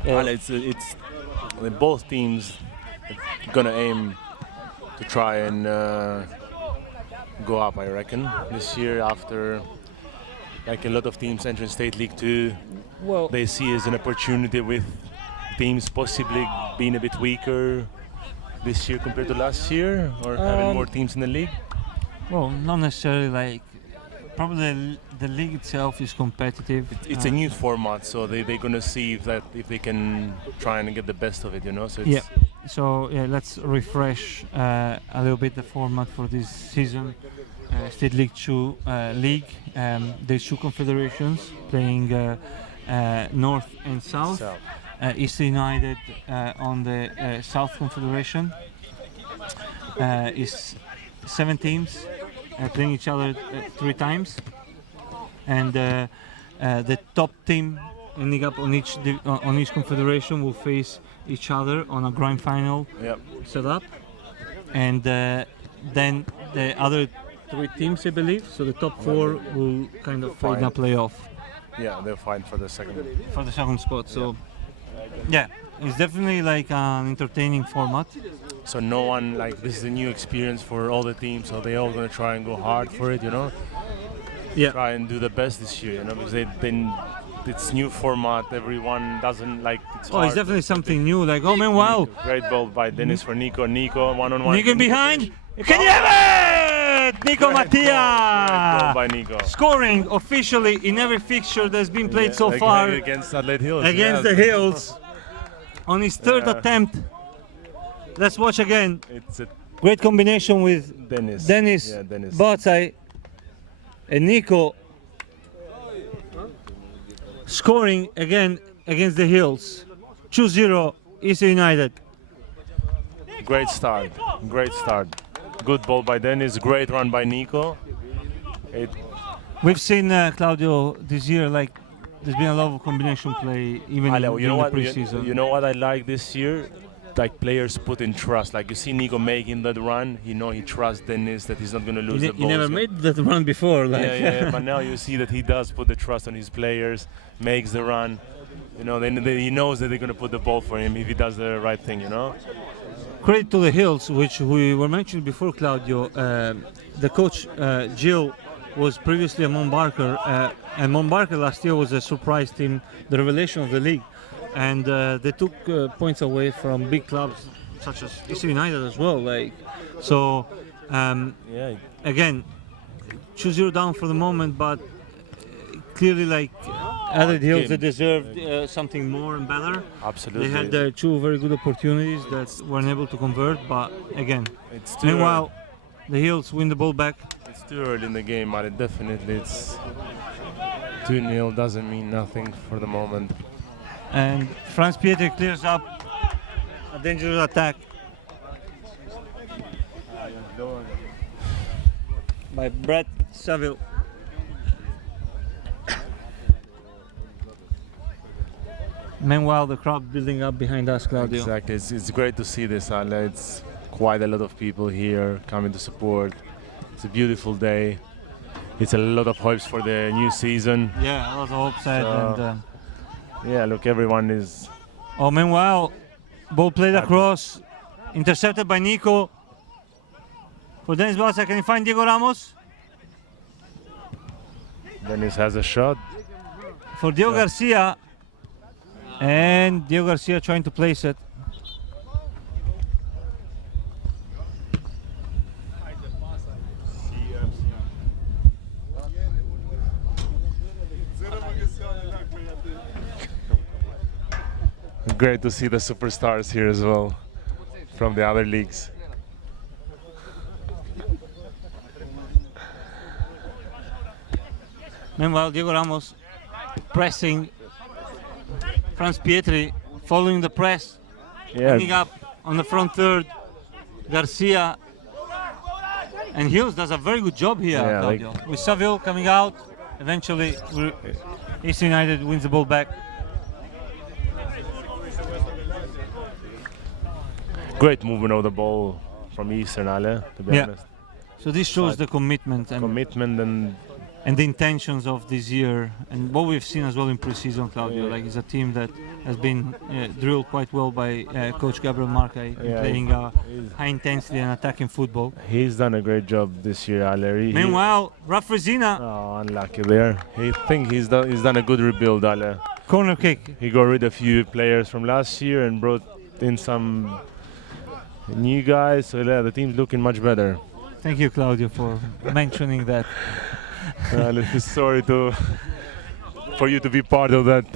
well, it's both teams gonna aim to try and go up, I reckon, this year after like a lot of teams entering State League 2. Well, They see as an opportunity with teams possibly being a bit weaker this year compared to last year, or having more teams in the league. well, not necessarily like. Probably the league itself is competitive. It's a new format, so they're gonna see if they can try and get the best of it, you know. So it's, Yeah. So yeah, let's refresh a little bit the format for this season. State League 2 league. There's two confederations playing North and South. So, East United on the South Confederation is 7 teams playing each other 3 times, and the top team ending up on each confederation will face each other on a grand final yeah. setup, and then the other 3 teams, I believe. So the top 4 will kind of fight in a playoff Yeah, they'll fight for the second. spot. So yeah, it's definitely like an entertaining format. So no one, like, this is a new experience for all the teams, so they all gonna try and go hard for it, you know. Yeah. Try and do the best this year, you know, because it's new format. Everyone doesn't like. It's Oh, hard it's definitely to something pick. new. Like, oh man, wow! Great ball by Dennis for Nico. Nico one-on-one. Nico behind. Can you have it? Nico Great ball Mattia by Nico. scoring officially in every fixture that's been played so Like, far against Adelaide Hills. against yeah. the Hills on his 3rd Yeah. attempt. Let's watch again. It's a Great combination with Dennis. Dennis Yeah, Dennis. Batsai and Nico scoring again against the Hills. 2-0 Eastern United. Great start. Great start. Good ball by Dennis. Great run by Nico. We've seen Claudio this year, like there's been a lot of combination play even Ale, in you know the what? preseason. You know what I like this year? Like players put in trust. Like you see Nico making that run. He trusts Dennis that he's not going to lose the He ball. never made that run before. Like. Yeah. But now you see that he does put the trust on his players, makes the run. You know, then he knows that they're going to put the ball for him if he does the right thing. You know. Credit to the Hills, which we were mentioning before, Claudio. The coach Jill was previously a Mount Barker, and Mount Barker last year was a surprise team, the revelation of the league, and they took points away from big clubs such as Eastern United as well. Like, so Yeah. again, 2-0 down for the moment, but clearly, like Adelaide Hills, game. they deserved something more and better. Absolutely. They had 2 very good opportunities that weren't able to convert, but again, It's too meanwhile, the Hills win the ball back. It's too early in the game, but definitely it's 2-0 doesn't mean nothing for the moment. And Franz Pieter clears up a dangerous attack by Brett Saville. Meanwhile, the crowd building up behind us, Claudio. Exactly. It's great to see this, Ale. It's quite a lot of people here coming to support. It's a beautiful day. It's a lot of hopes for the new season. Yeah, a lot of hopes ahead. And, yeah, look, everyone is... oh, meanwhile, ball played across, intercepted by Nico. For Dennis Balsa, can you find Diego Ramos? Dennis has a shot. For Diego Garcia. And Diego Garcia trying to place it. Great to see the superstars here as well from the other leagues. Meanwhile, Diego Ramos pressing. Franz Pietri following the press. Ending up on the front third. Garcia. And Hills does a very good job here, Claudio. With Saville coming out. Eventually, East United wins the ball back. Great movement of the ball from Eastern, Ale, to be honest. So this shows the commitment and the intentions of this year, and what we've seen as well in pre-season, Claudio. Like, it's a team that has been drilled quite well by Coach Gabriel Marca, playing high intensity and attacking football. He's done a great job this year, Ale. Meanwhile, Raf Resina. Oh, unlucky there. I think he's done a good rebuild, Ale. Corner kick. He got rid of a few players from last year and brought in some new guys, so yeah, the team's looking much better. Thank you, Claudio, for mentioning that. Sorry for you to be part of that.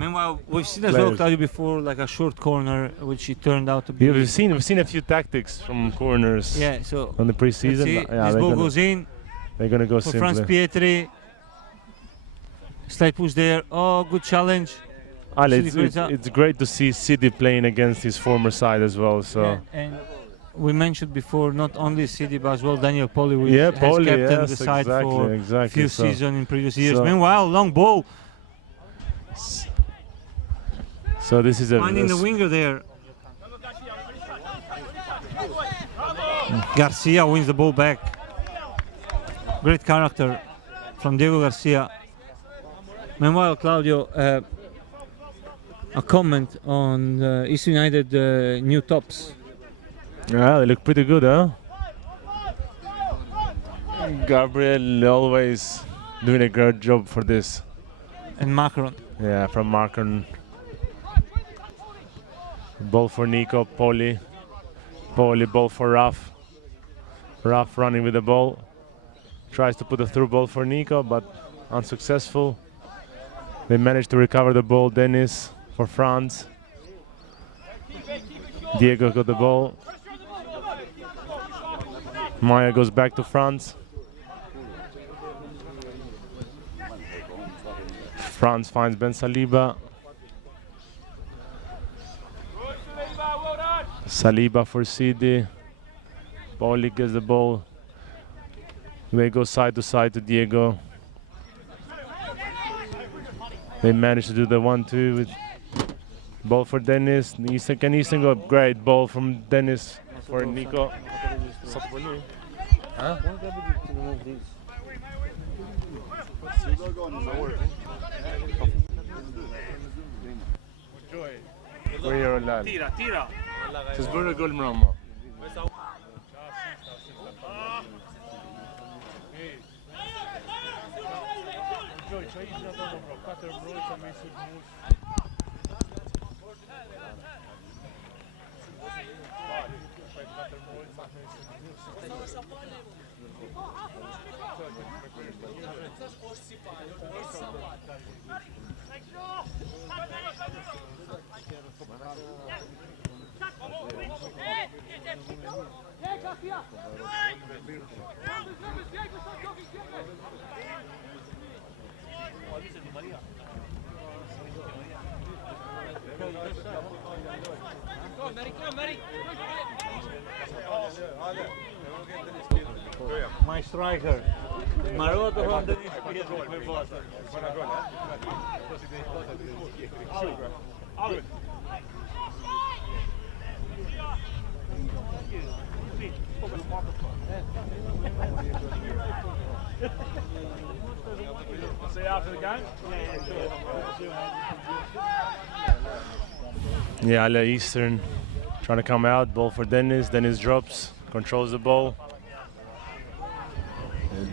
Meanwhile, we've seen as well, Claudio, before, like a short corner, which it turned out to be. Yeah, we've seen a few tactics from corners. Yeah, so on the preseason. Yeah, this ball goes in. They're gonna go for simply. Franz Pietri. Slight push there. Oh, good challenge. Ale, it's great to see City playing against his former side as well. So. Yeah, and we mentioned before, not only City but as well Daniel Poli, which has captained the side for a few seasons in previous years. Meanwhile, long ball. So this is finding the winger there. Garcia wins the ball back. Great character from Diego Garcia. Meanwhile, Claudio, a comment on East United new tops. Yeah, they look pretty good, huh? Gabriel always doing a great job for this. And Macron. Yeah, from Macron. Ball for Nico, Poli, ball for Raf. Raf running with the ball. Tries to put a through ball for Nico, but unsuccessful. They managed to recover the ball. Dennis for Franz. Diego got the ball. Maya goes back to Franz. Franz finds Ben Saliba. Saliba for Sidi. Poli gets the ball. They go side to side to Diego. They managed to do the 1-2 with ball for Dennis. Can Easton go? Great ball from Dennis for Nico. Huh? Where are you? Tira. Just go to goal, Mama. My striker. Maroto from the See you after the game? Yeah, Ale Eastern trying to come out. Ball for Dennis. Dennis drops, controls the ball.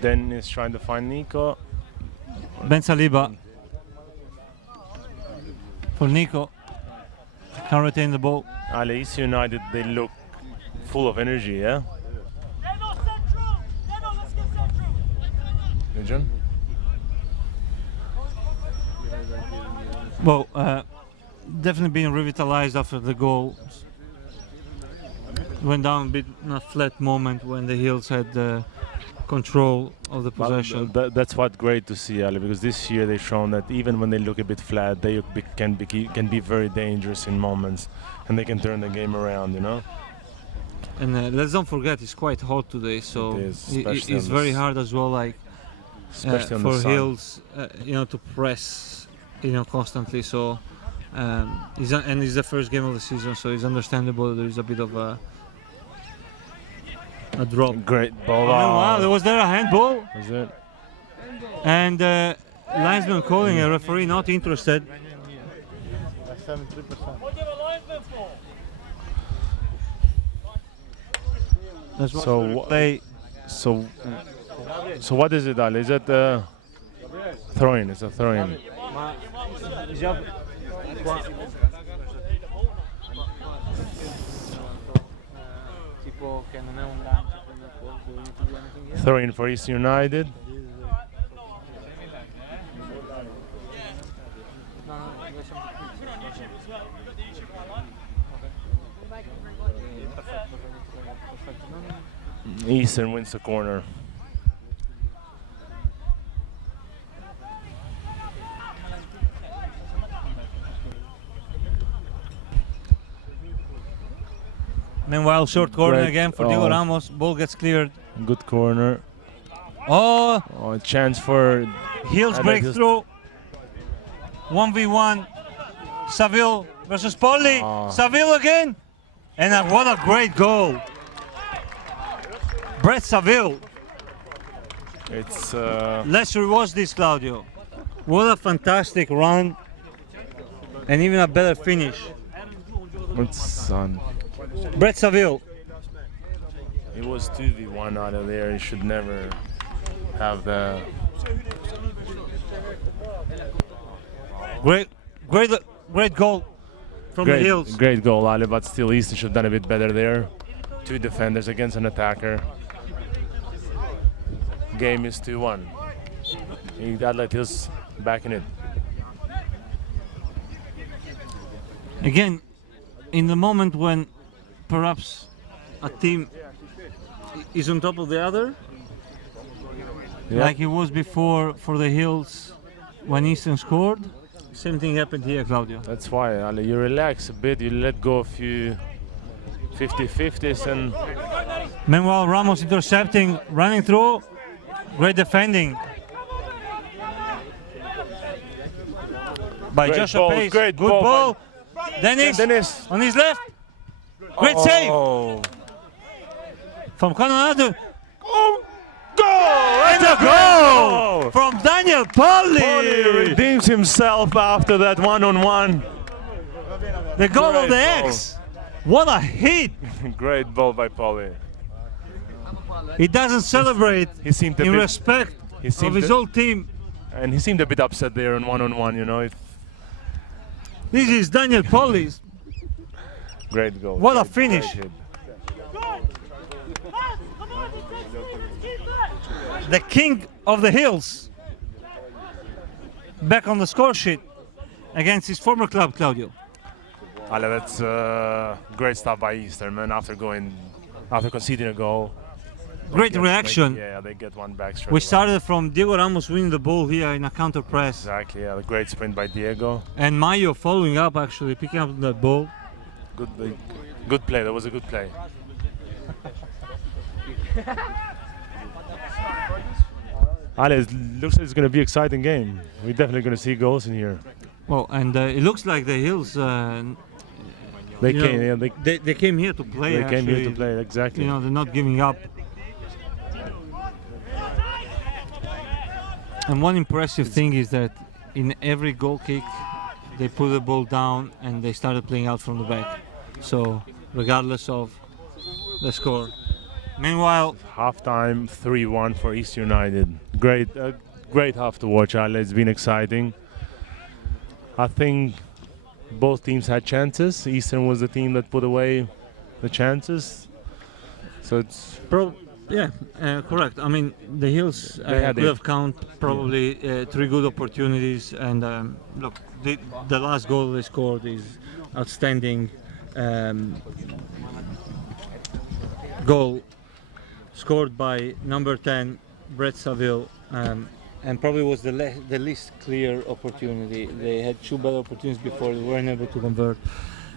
Dennis trying to find Nico. Ben Saliba for Nico. Can't retain the ball. Ale East United, they look full of energy, yeah? Hey, John? Well, definitely being revitalized after the goal. Went down a bit in a flat moment when the Hills had control of the possession. That's what great to see, Ali, because this year they've shown that even when they look a bit flat, they can be very dangerous in moments, and they can turn the game around, you know. And let's not forget, it's quite hot today, so It is, especially it's on very this- hard as well, like Especially on the for sun. Hills, to press, constantly. So, and it's the first game of the season, so it's understandable there is a bit of a drop. Great ball. Wow, there was there a handball, Was it? and linesman calling a referee not interested. 73%. That's what So they. So what is it, Ali? Is it throw-in? It's a throw-in. Throw-in for East United. Eastern wins the corner. Meanwhile, short corner Great. again for Diego Oh. Ramos. Ball gets cleared. Good corner. Oh, Oh, a chance for Hills Adelaide breakthrough. 1v1. Saville versus Polly. Oh. Saville again. And what a great goal. Brett Saville. It's Let's rewatch this, Claudio. What a fantastic run. And even a better finish. Brett Saville. It was 2v1 out of there. You should never have the. Great goal from the Hills. Great goal, Ali, but still Easton should have done a bit better there. Two defenders against an attacker. Game is 2-1. Adelaide Hills back in it. Again, in the moment when perhaps a team is on top of the other, Yeah. like it was before for the Hills when Eastern scored, same thing happened here, Claudio. That's why, Ali, you relax a bit, you let go a few 50-50s and Meanwhile, Ramos intercepting, running through, great defending by Great Joshua ball, Pace. great Good ball ball. Dennis Dennis. on his left. Great save Oh. from Conrado. Goal! And a goal from Daniel Polly Polly. redeems himself after that one-on-one. The goal of the Great X. What a hit. Great ball by Polly. He doesn't celebrate He seemed a in bit, respect he of seemed his a- whole team. and he seemed a bit upset there in one-on-one, you know. This is Daniel Polly's. Great goal. What a Great finish. hit. The king of the hills. Back on the score sheet against his former club, Claudio. Ale, that's great stuff by Eastern, man. After conceding a goal. Great reaction. They get one back straight We away. started from Diego Ramos winning the ball here in a counter press. Exactly, yeah. The great sprint by Diego. And Mayo following up, actually, picking up that ball. Good play. That was a good play. Ale, it looks like it's going to be an exciting game. We're definitely going to see goals in here. Well, and it looks like the Hills. They you came. know, Yeah, they came here to play. they came here to actually. play exactly. You know, they're not giving up. And one impressive thing is that in every goal kick, they put the ball down and they started playing out from the back. So, regardless of the score. Meanwhile, Halftime 3-1 for East United. Great half to watch, Ale. It's been exciting. I think both teams had chances. Eastern was the team that put away the chances. So it's correct. I mean, the Hills had could it. have counted probably 3 good opportunities. And look, the last goal they scored is outstanding goal scored by number 10, Brett Saville. And probably was the least clear opportunity. They had 2 better opportunities before, they weren't able to convert.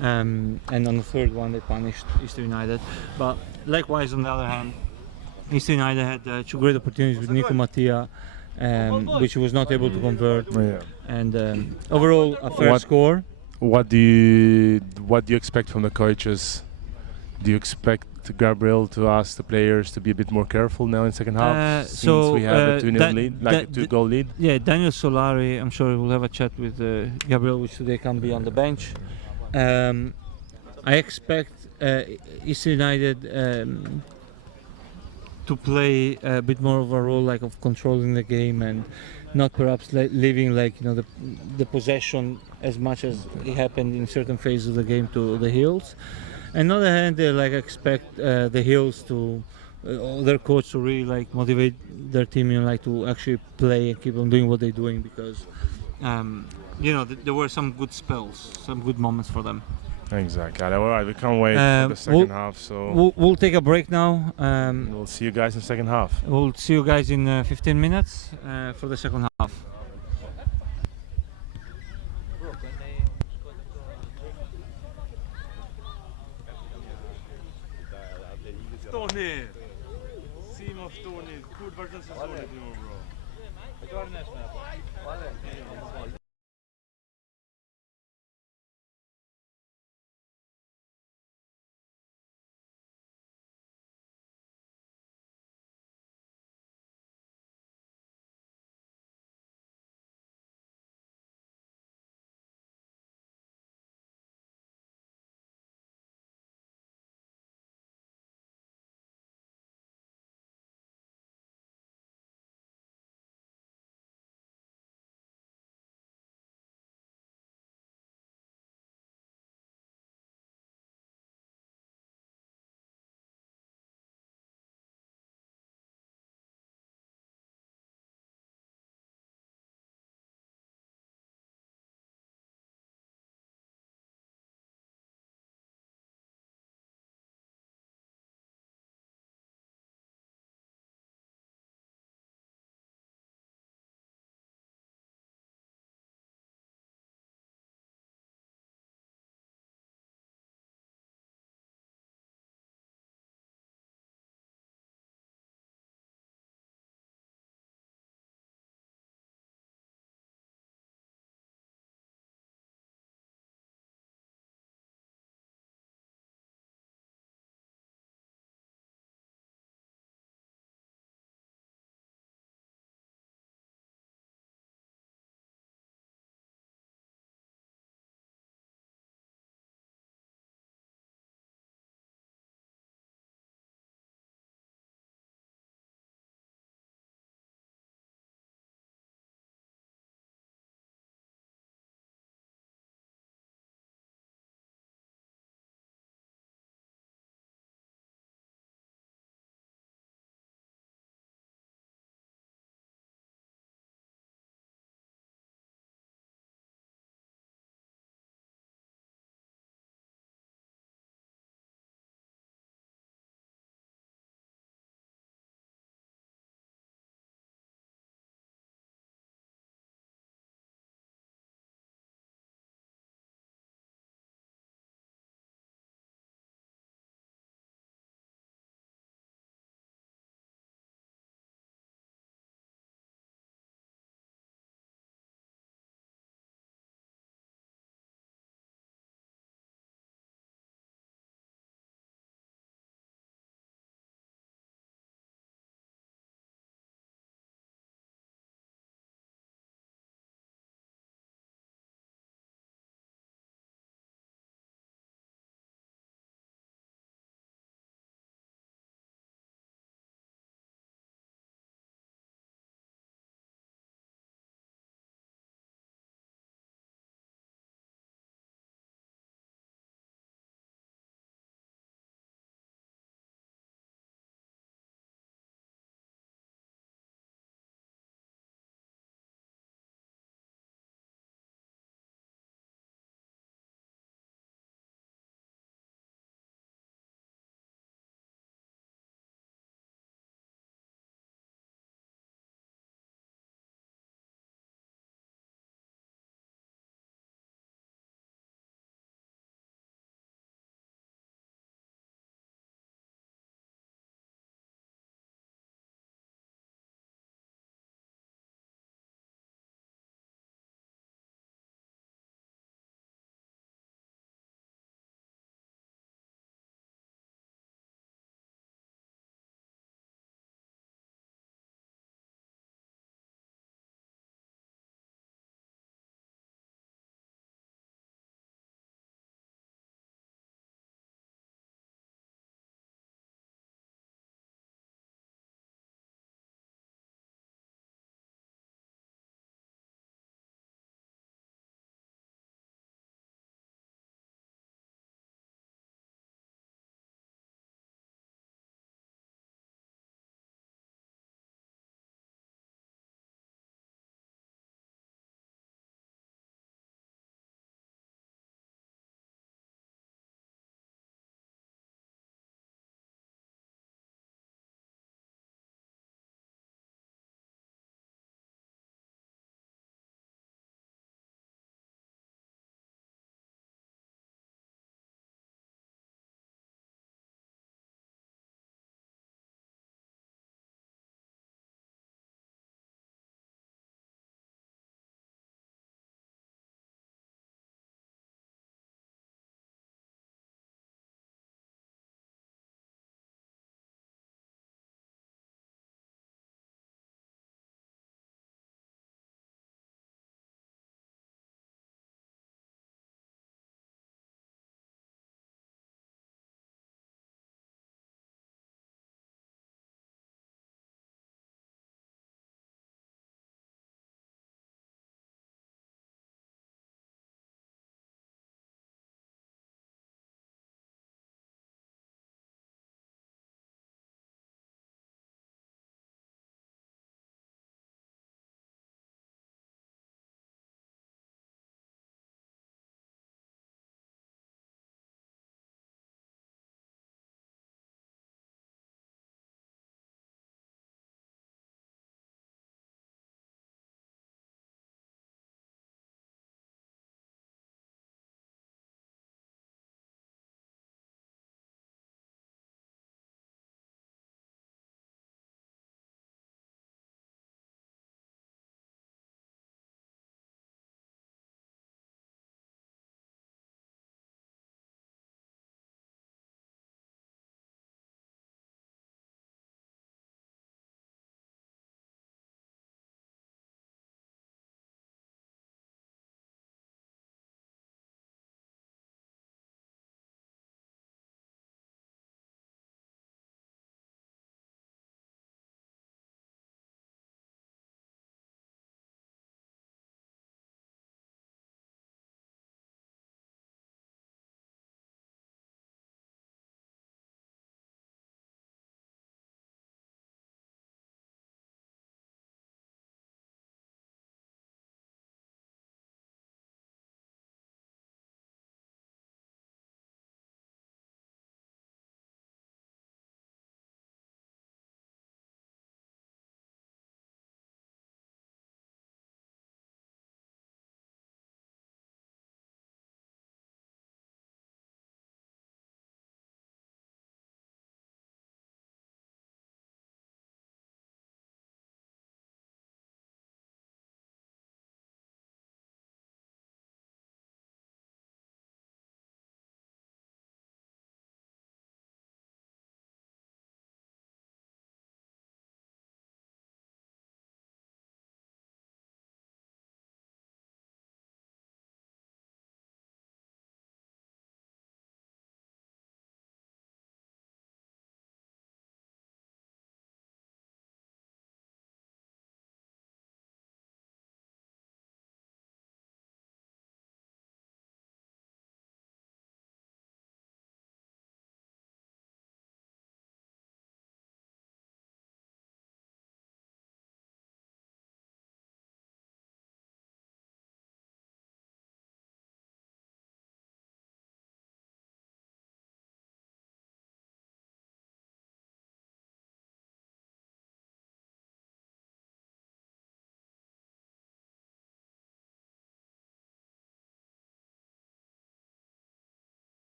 And on the third one, they punished East United. But likewise, on the other hand, East United had 2 great opportunities with Nico Mattia, which he was not able to convert. yeah. And overall, a fair score. What do you expect from the coaches? Do you expect Gabriel to ask the players to be a bit more careful now in second half, since we have a 2-0 lead, like a 2-goal lead? Yeah, Daniel Solari, I'm sure we'll have a chat with Gabriel, which today can be on the bench. I expect East United to play a bit more of a role, like of controlling the game and not perhaps leaving the possession as much as it happened in certain phases of the game to the Hills. On the other hand, they expect the Hills to their coach to really motivate their team, to actually play and keep on doing what they're doing, because there were some good spells, some good moments for them. Exactly. All right, we can't wait for the second half. So we'll take a break now. We'll see you guys in the second half. We'll see you guys in 15 minutes for the second half. Simo wtórny, kurwa, że sezonie było, bro.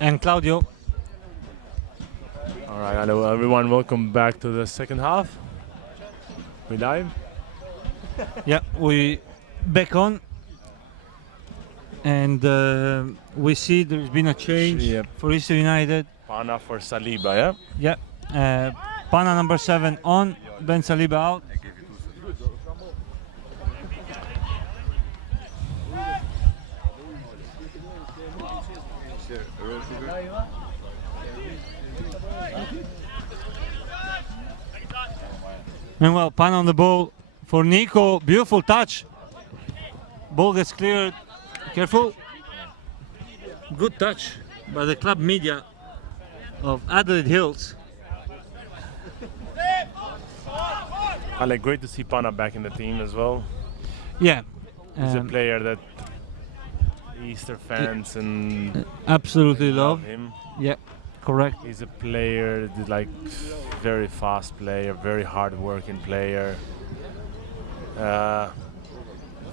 And Claudio, All right, hello everyone. Welcome back to the second half. We live. yeah, we back on, and we see there's been a change Yep. for Easter United. Pana for Saliba, yeah. Yeah, Pana number 7 on, Ben Saliba out. Meanwhile, Pana on the ball for Nico. Beautiful touch. Ball gets cleared. Careful. Good touch by the club media of Adelaide Hills. Ale, great to see Pana back in the team as well. Yeah. He's a player that Easter fans and Absolutely love love. him. Yeah, correct. He's a player that, like, very fast player, very hard working player.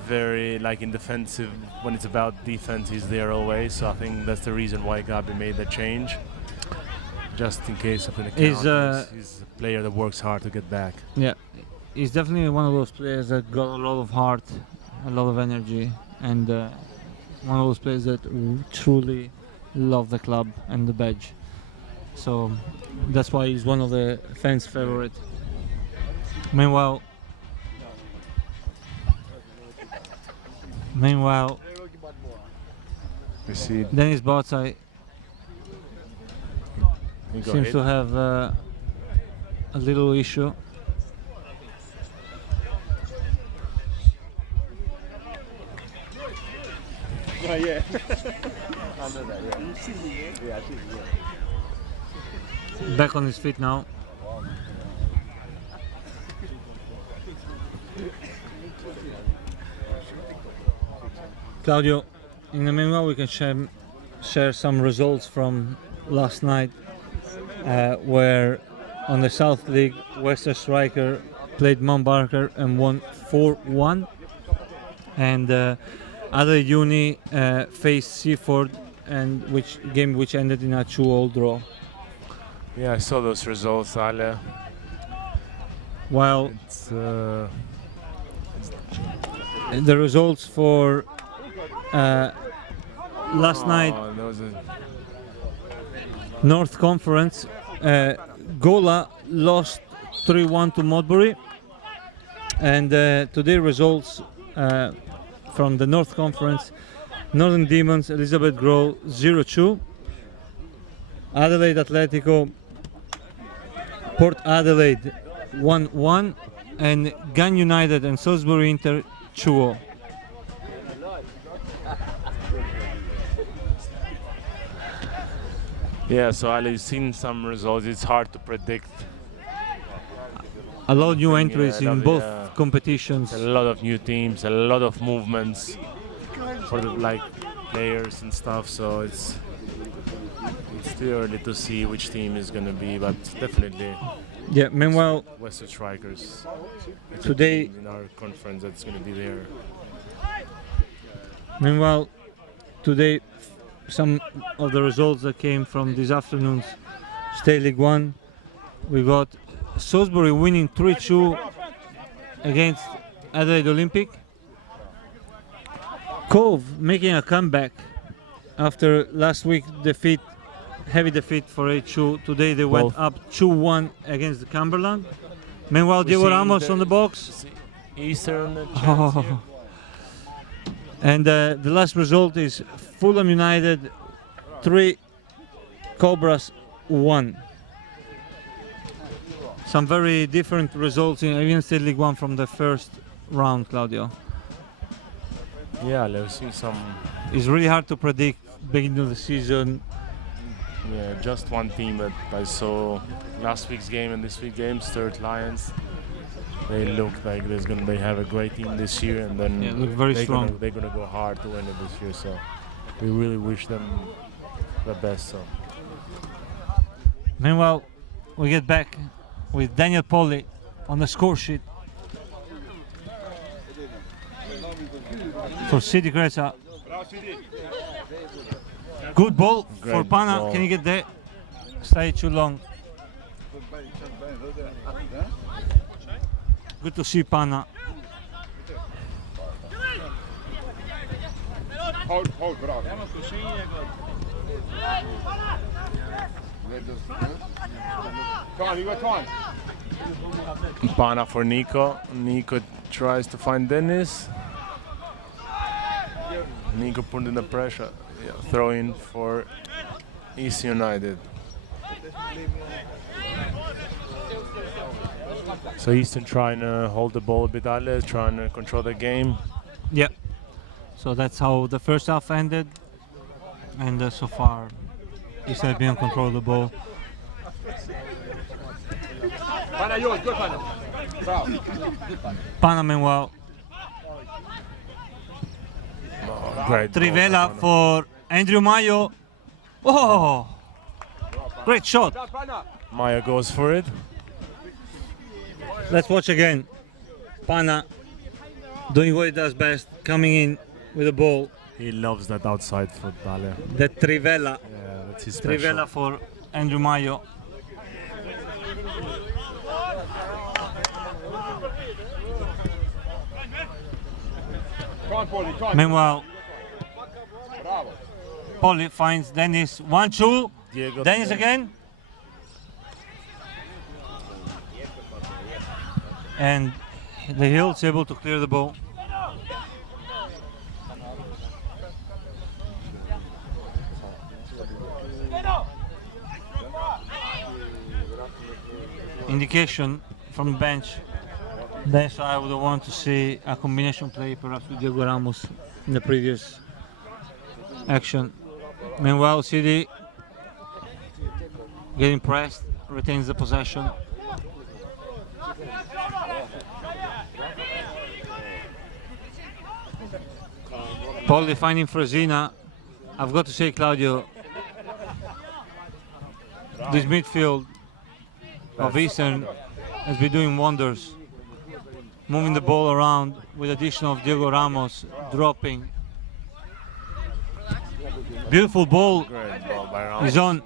Very like in defensive, when it's about defense, he's there always. So I think that's the reason why Gabi made the change. Just in case of an account, he's a player that works hard to get back. Yeah, he's definitely one of those players that got a lot of heart, a lot of energy, and one of those players that truly love the club and the badge. So that's why he's one of the fans' favorite. Meanwhile, We see Dennis Botsai he got seems hit. to have a little issue. Back on his feet now. Claudio, in the meanwhile, we can share some results from last night, where on the South League, Western Striker played Mount Barker and won 4-1, and Adelaide Uni faced Seaford, and which ended in a 2-all draw. Yeah, I saw those results, Ale. While It's the results for last night, there was a North Conference, Gola lost 3-1 to Modbury, and today results from the North Conference: Northern Demons, Elizabeth Grove 0-2, Adelaide Atletico, Port Adelaide 1-1, and Gun United and Salisbury Inter 2-0. Yeah, so I've seen some results. It's hard to predict. A lot of new entries Yeah, in both yeah. competitions. A lot of new teams, a lot of movements for the players and stuff. So it's too early to see which team is going to be, but definitely Yeah. Meanwhile, Western Strikers. It's a Today- team in our conference that's going to be there. Meanwhile, today, some of the results that came from this afternoon's State League One, we got Salisbury winning 3-2 against Adelaide Olympic. Cove making a comeback after last week's heavy defeat for 8-2. Today they went Both. up 2-1 against the Cumberland. Meanwhile, Diego seeing Ramos the- on the box. Eastern chance here. And the last result is Fulham United 3, Cobras 1. Some very different results in even State League One from the first round, Claudio. Yeah, let's see some. It's really hard to predict beginning of the season. Yeah, just one team that I saw last week's game and this week's game, Sturt Lions. They look like they have a great team this year, and then Yeah, look very strong. they're gonna go hard to win it this year. So we really wish them the best. So Meanwhile, we get back with Daniel Polly on the score sheet for City Cresa. Good ball for Great Pana. ball. Can you get there? Stay too long. Good to see Pana. Hold, bravo. Time, you got time. Pana for Nico. Nico tries to find Dennis. Nico put in the pressure. Yeah, throw in for East United. So Eastern trying to hold the ball a bit, Adelaide, trying to control the game. Yep. So that's how the first half ended. And so far, East has been in control of the ball. Pana, yours, good Pana. Bravo. Pana, meanwhile, Great ball Trivela by Pana. for Andrew Mayo. Oh, great shot. Pana. Maya goes for it. Let's watch again. Pana doing what he does best, coming in with the ball. He loves that outside foot, Dale. The Trivela. Yeah, that's his special. Trivela for Andrew Mayo. Time, Paulie, time. Meanwhile, Bravo. Polly finds Dennis. 1-2. Diego Dennis again. And the Hill's able to clear the ball. Indication from the bench. That's why I would want to see a combination play perhaps with Diego Ramos in the previous action. Meanwhile, City getting pressed, retains the possession. Paul defining Fresina. I've got to say, Claudio, this midfield of Eastern has been doing wonders. Moving the ball around with addition of Diego Ramos, dropping. Beautiful ball. Great ball by Ramos. He's on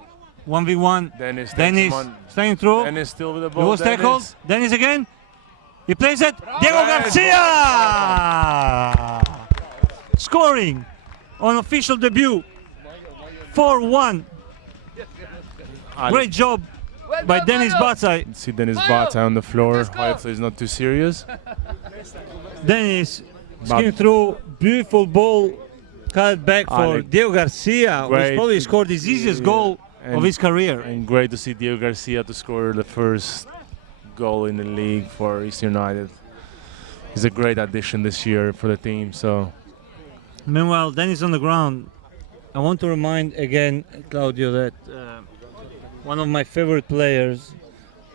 1v1. Dennis takes Dennis him on. staying through. Dennis still with the He ball. was tackled. Dennis. Dennis again. He plays it. Diego Great Garcia scoring on official debut. 4-1. Great job by Dennis Batsai. See Dennis Bata on the floor. Hopefully he's not too serious. Dennis skimming through. Beautiful ball. Cut back for Alec. Diego Garcia, who's Great. probably scored his easiest goal of his career. And great to see Diego Garcia to score the first goal in the league for East United. He's a great addition this year for the team. So Meanwhile, Dennis on the ground. I want to remind again, Claudio, that one of my favorite players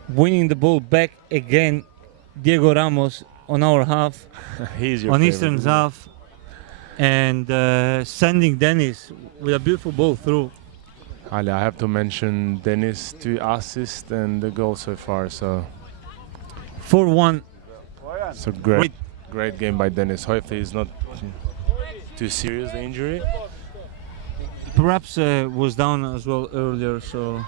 winning the ball back again, Diego Ramos on our half, he's your on favorite, Eastern's isn't he? half, and sending Dennis with a beautiful ball through. Ali, I have to mention Dennis 2 assists and the goal so far. So 4-1. great game by Dennis. Hopefully he's not too serious, the injury. Perhaps was down as well earlier, so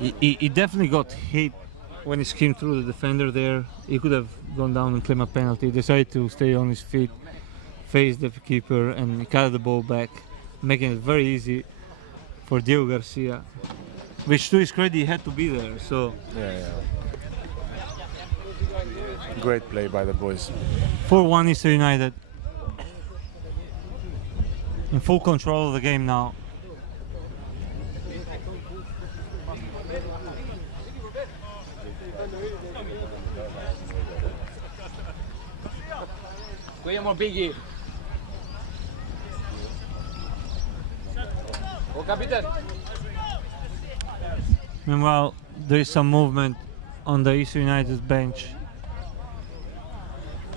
he definitely got hit when he skimmed through the defender there. He could have gone down and claimed a penalty. He decided to stay on his feet, face the keeper, and carry the ball back, making it very easy for Diego Garcia, which to his credit he had to be there. So Yeah. Great play by the boys. 4-1 Eastern United. In full control of the game now. Vogliamo Biggie. Oh, capitano. Meanwhile, there is some movement on the East United bench.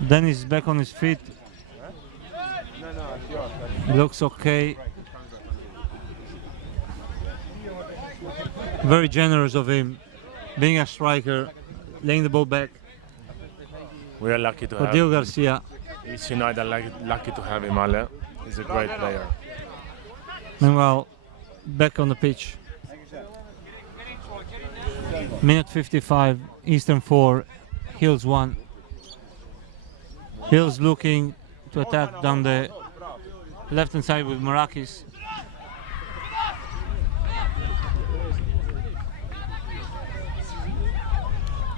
Dennis is back on his feet. He looks okay. Very generous of him, being a striker, laying the ball back We are lucky to for have Diego Garcia. East United lucky to have him, Ale. He's a great player. Meanwhile, back on the pitch. Minute 55, Eastern 4, Hills 1. Hills looking to attack down the left hand side with Marakis.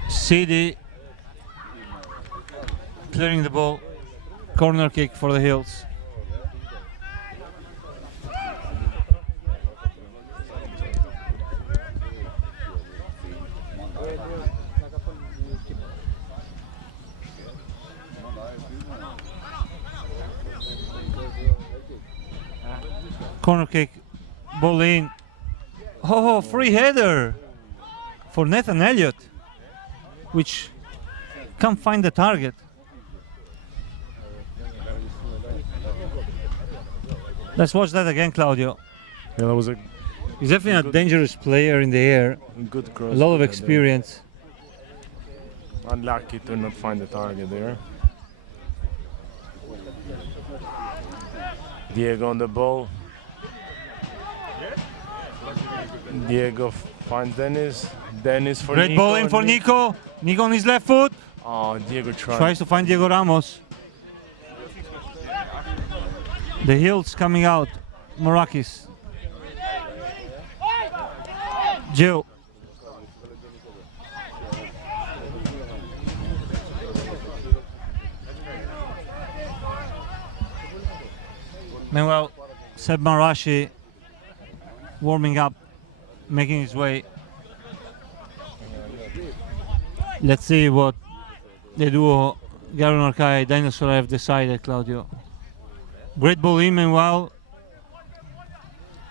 CD clearing the ball. Corner kick for the Hills. Corner kick, ball in. Oh, free header for Nathan Elliott, which can't find the target. Let's watch that again, Claudio. Yeah, that was a He's definitely a dangerous player in the air. good cross. A lot of there. experience. Unlucky to not find the target there. Diego on the ball. Diego finds Dennis. Dennis for Great Nico. ball in for Nico. Nico on his left foot. Oh, Diego Tries to find Diego Ramos. The Hills coming out. Marakis. Gil. Meanwhile, Seb Marashi warming up, making his way. Let's see what the duo Gary Markai, Dinosaur have decided, Claudio. Great ball in, meanwhile.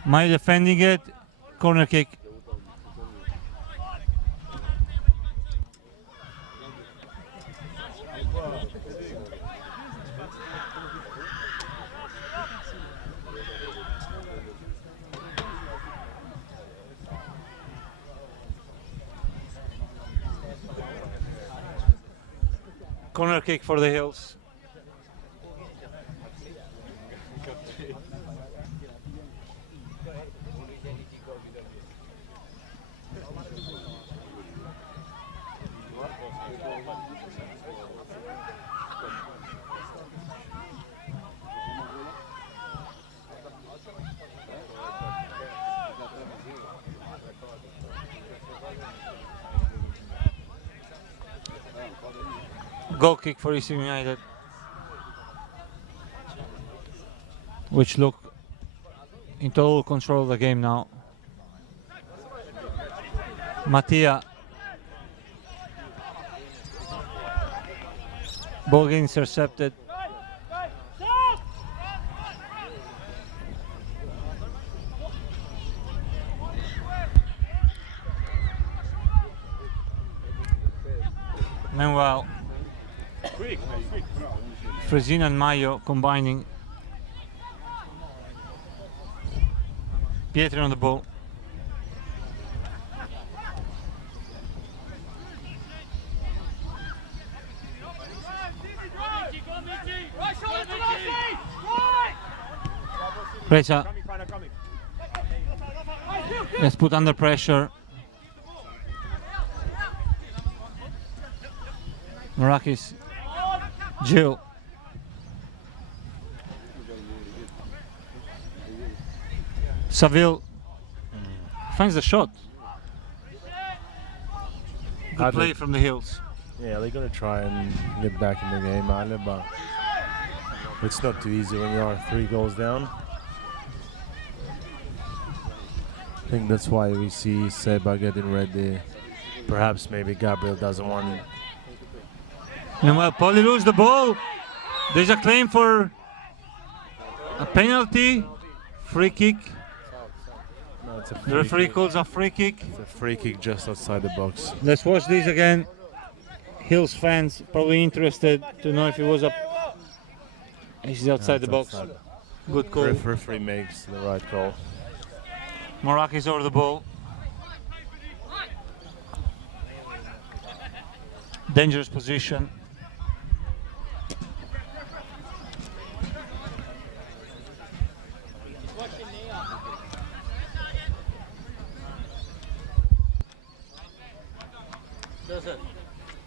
Mai defending it. Corner kick. Corner kick for the Hills. Goal kick for East United, which look in total control of the game now. Mattia. Ball getting intercepted. Meanwhile, Fresina and Mayo combining. Pietri on the ball. Presa. Let's put under pressure. Marakis. Gil. Saville finds the shot. Good play from the Hills. Yeah, they're gonna try and get back in the game, Ale, but it's not too easy when you are 3 goals down. I think that's why we see Seba getting ready. Perhaps maybe Gabriel doesn't want. Meanwhile, Poli loses the ball. There's a claim for a penalty, free kick. No, it's a The free referee kick. calls a free kick. It's a free kick just outside the box. Let's watch this again. Hills fans probably interested to know if it was a. He's outside the it's box. outside. Good call. Referee makes the right call. Morakis over the ball. Dangerous position.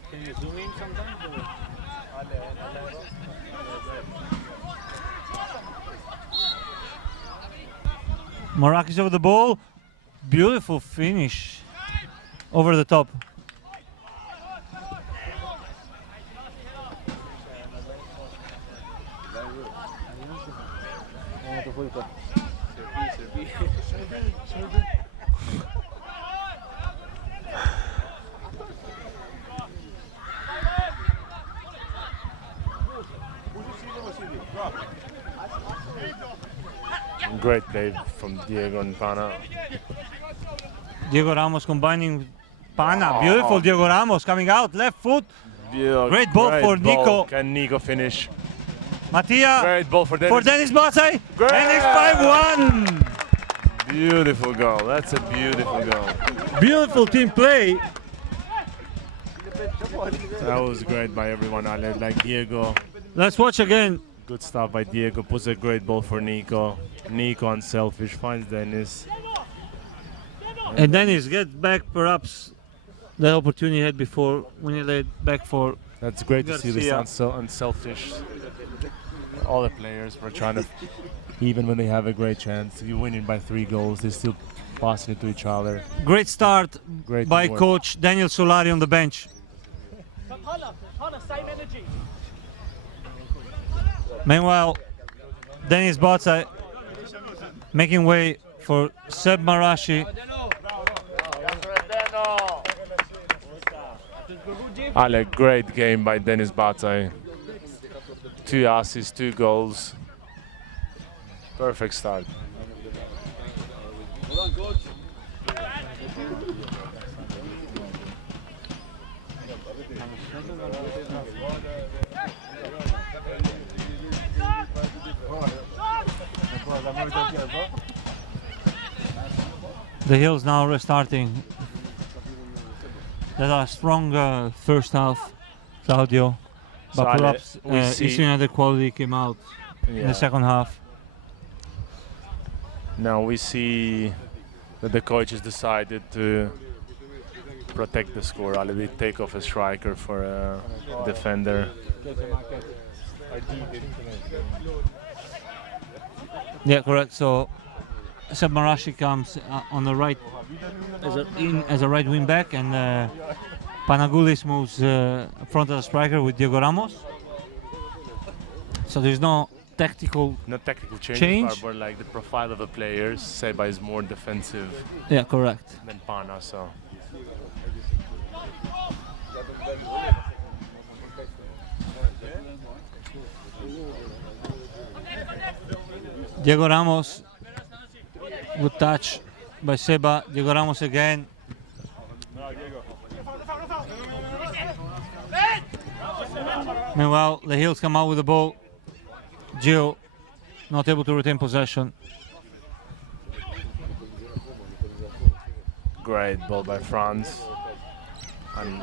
Can you zoom in sometimes? Morakis over the ball. Beautiful finish. Over the top. Great play from Diego and Pana. Diego Ramos combining with Pana. Beautiful Diego Ramos coming out. Left foot. Yeah, Great ball for Nico. Can Nico finish? Mattia. Great ball for Dennis. For Dennis Batsai. Great. And it's 5-1. Beautiful goal. That's a beautiful goal. Beautiful team play. That was great by everyone. Like Diego. Let's watch again. Good stuff by Diego. Puts a great ball for Nico. Nico unselfish finds Dennis. And Dennis gets back perhaps the opportunity he had before when he laid back for. That's great to see this Garcia. unselfish. All the players were trying to, even when they have a great chance, you're winning by 3 goals, they still passing it to each other. Great start Great by teamwork. coach Daniel Solari on the bench. Same energy. Meanwhile, Dennis Batsai making way for Seb Marashi. Ale, great game by Dennis Batsai. 2 assists, 2 goals. Perfect start. The Hills now restarting. That are strong first half, Claudio. So But Ale, perhaps we see- East United quality came out in Yeah. the second half. Now we see that the coach has decided to protect the score. Ale, we take off a striker for a defender. Yeah, correct. So Seb Marashi comes on the right as a right wing back, and Panagoulis moves front as a striker with Diego Ramos. So there's no tactical. Not technical Change? change, but like the profile of the players. Seba is more defensive Yeah, correct. than Pana, so. Diego Ramos, good touch by Seba. Diego Ramos again. Meanwhile, the Hills come out with the ball. Gio not able to retain possession. Great ball by France. And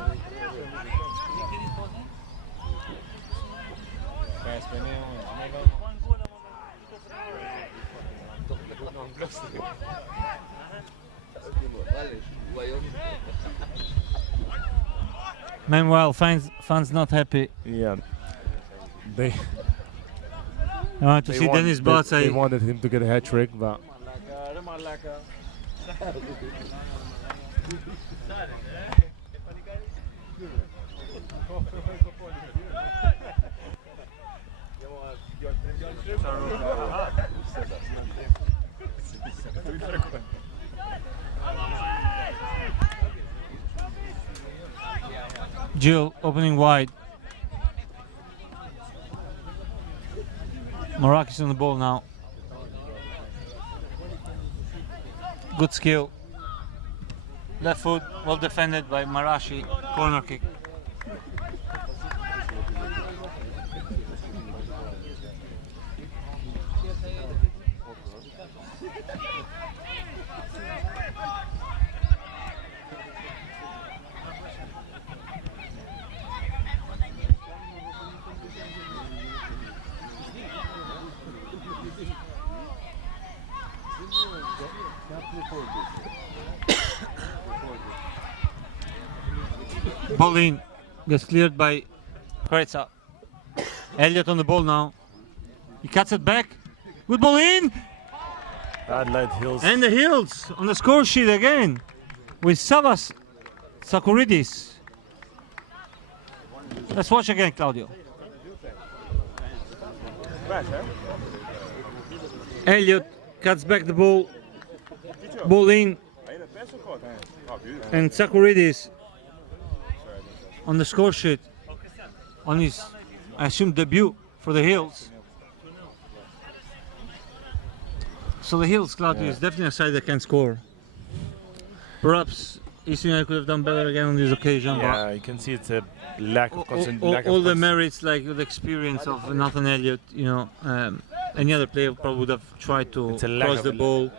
Meanwhile, fans not happy. yeah, they I want to they see want- Dennis they Batsai. wanted him to get a hat trick, but Gio opening wide. Morakis on the ball now. Good skill. Left foot, well defended by Marashi. Corner kick. Ball in, gets cleared by Kretza. Elliott on the ball now. He cuts it back. Good ball in! Adelaide Hills. And the Hills on the score sheet again with Savas Sakuridis. Let's watch again, Claudio. Elliott cuts back the ball. Ball in. And Sakuridis on the score sheet on his, I assume, debut for the Hills. So the Hills, Claudio, is definitely a side that can score. Perhaps East United could have done better again on this occasion. Yeah, you can see it's a lack of concentration. All the merits, like the experience of Nathan Elliott, you know, any other player probably would have tried to cross the ball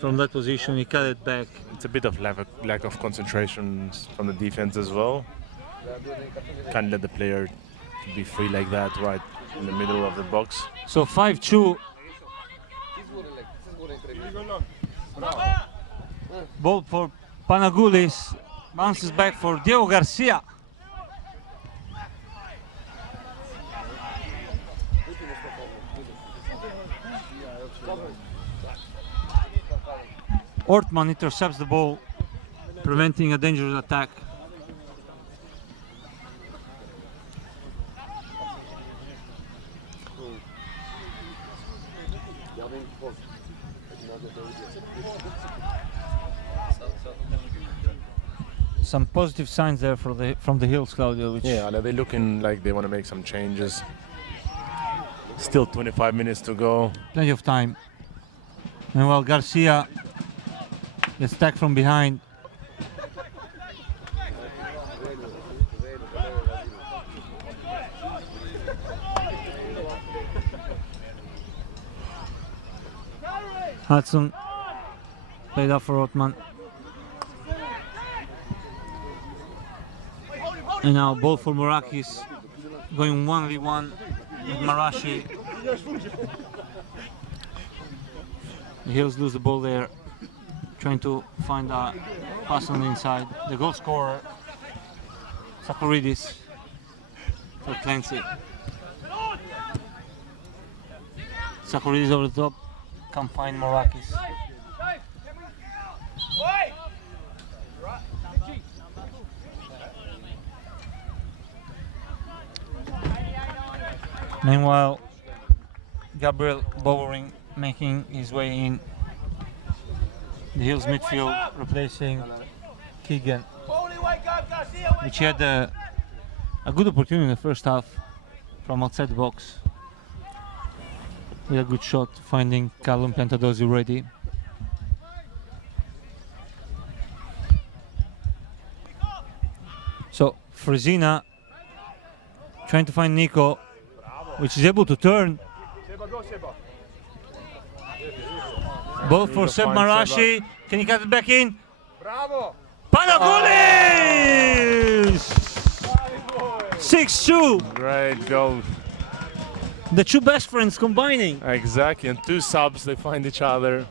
from that position. He cut it back. It's a bit of lack of concentration from the defense as well. Can't let the player be free like that right in the middle of the box. So 5-2. Ball for Panagoulis. Bounces back for Diego Garcia. Ortman intercepts the ball, preventing a dangerous attack. Some positive signs there from the Hills, Claudio. Which Yeah, they're looking like they want to make some changes. Still 25 minutes to go. Plenty of time. Meanwhile, Garcia gets tagged from behind. Hudson played up for Otman. And now ball for Morakis, going 1v1 with Marashi. The Hills lose the ball there, trying to find a pass on the inside. The goal scorer, Sakuridis, for Clancy. Sakuridis over the top, can't find Morakis. Meanwhile, Gabriel Bowering making his way in the Hills midfield, replacing Keegan, which had a good opportunity in the first half from outside the box with a good shot, finding Callum Piantadosi ready. So Fresina trying to find Nico, which is able to turn. Ball for Seb Marashi. Can he cut it back in? Bravo! Panagoulis! 6-2. Great goal. The two best friends combining. Exactly, and two subs, they find each other.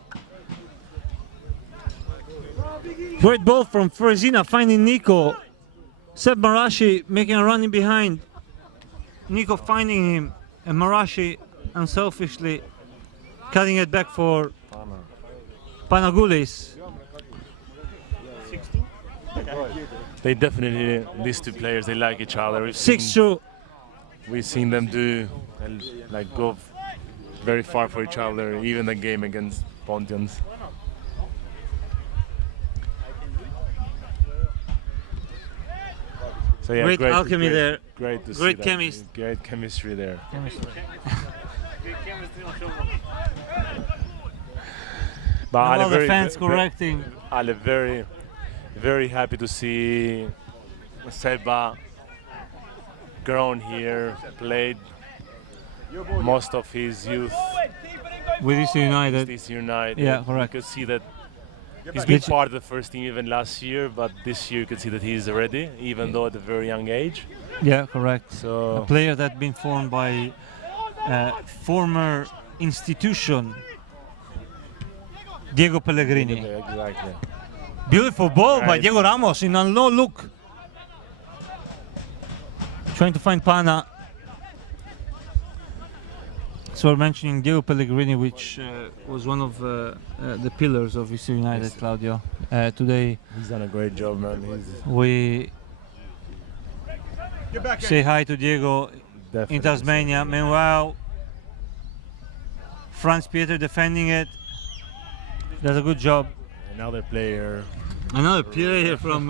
Great ball from Fresina finding Nico. Seb Marashi making a run in behind. Nico finding him, and Marashi unselfishly cutting it back for Panagoulis. They definitely, these two players, they like each other. 6-2. We've seen them do, like, go very far for each other, even the game against Pontians. So yeah, Great alchemy there. Great to see Great that. chemist. Great chemistry there. But Well, the fans correcting. I'm very, very happy to see Seba grown here, played most of his youth With DC United. with DC United. Yeah, correct. You could see that he's been part of the first team even last year, but this year you could see that he's ready, even though at a very young age. Yeah, correct. A So player that been formed by former institution Diego Pellegrini. yeah, exactly. Beautiful ball by Right. Diego Ramos in a low look. Trying to find Pana. So we're mentioning Diego Pellegrini, which was one of the pillars of DC United, Yes. Claudio. Today He's done a great job, man. He's we say hi to Diego definitely in Tasmania. Meanwhile, Franz Pieter defending it. Does a good job. another player. Another player from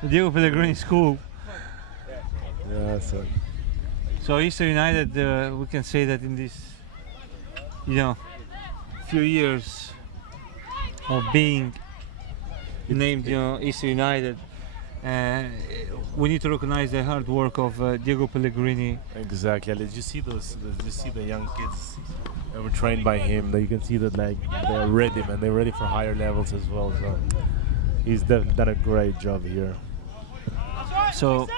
the Diego Pellegrini school. Yeah, so So Easter United, we can say that in this, few years of being named, Easter United, we need to recognize the hard work of Diego Pellegrini. exactly. Did you see Did you see the young kids that were trained by him? That you can see that like they're ready, man. They're ready for higher levels as well. So he's done a great job here. So,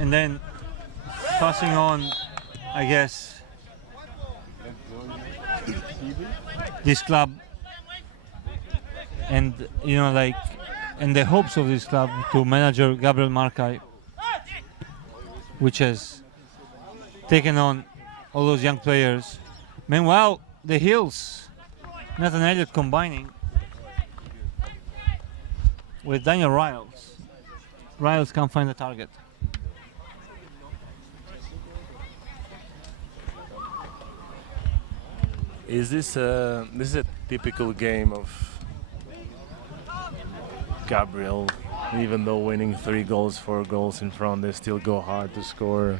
and then passing on, I guess, this club and and the hopes of this club to manager Gabriel Marcai, which has taken on all those young players. Meanwhile, the Hills, Nathan Elliott combining with Daniel Riles. Riles can't find the target. Is this a typical game of Gabriel? Even though winning 3 goals, 4 goals in front, they still go hard to score.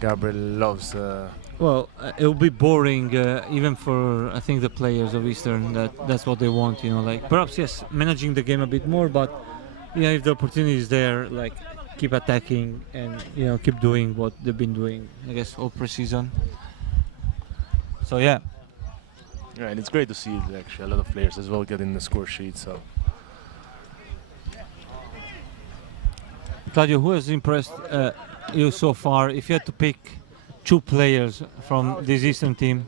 Gabriel loves. Well, it will be boring even for I think the players of Eastern. That's what they want, perhaps yes, managing the game a bit more, but if the opportunity is there, like keep attacking and keep doing what they've been doing, I guess, all pre-season. So yeah. Right, it's great to see actually a lot of players as well getting the score sheet. So Claudio, who has impressed you so far? If you had to pick 2 players from this Eastern team,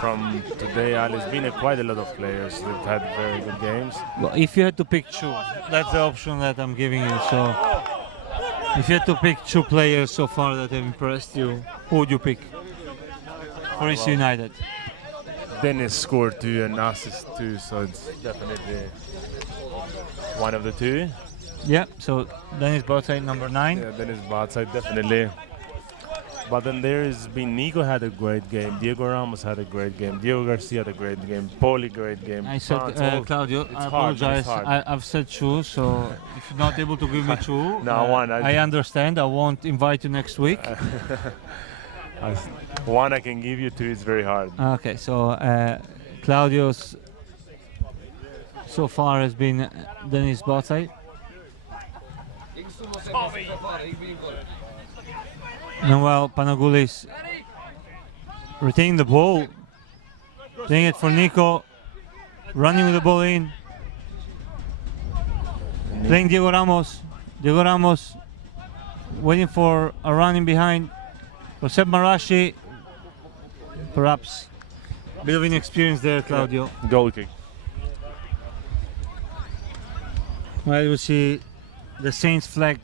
from today, there's been quite a lot of players that had very good games. well, if you had to pick 2, that's the option that I'm giving you. So, if you had to pick 2 players so far that have impressed you, who would you pick for AC United? Dennis scored 2 and assist 2, so it's definitely one of the 2. Yeah. So Dennis Botside, number 9. Yeah, Dennis Batside, definitely. But then there's been Nico had a great game, Diego Ramos had a great game, Diego Garcia had a great game, Poli great game. I said It's all- Claudio. it's I hard, man, apologize. it's hard. I've said 2, so if you're not able to give me 2, No, one, I understand. I won't invite you next week. One I can give you, 2 is very hard. Okay, so Claudio's so far has been Dennis Botside. Meanwhile, Panagoulis retaining the ball, playing it for Nico, running with the ball in, playing Diego Ramos. Diego Ramos waiting for a run in behind for Seb Marashi. Perhaps a bit of inexperience there, Claudio. Goal kick. Well, we see the Saints flag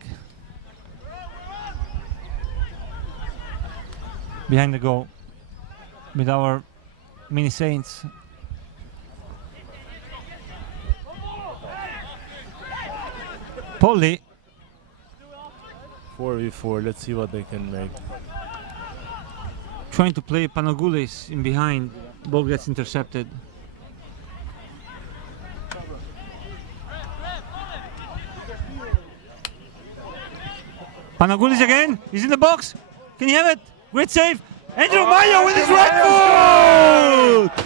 behind the goal with our mini Saints. Poli 4v4, let's see what they can make. trying to play Panagoulis in behind. Ball gets intercepted. Panagoulis again. He's in the box. Can he have it? Great save. Andrew Mayo with his right foot!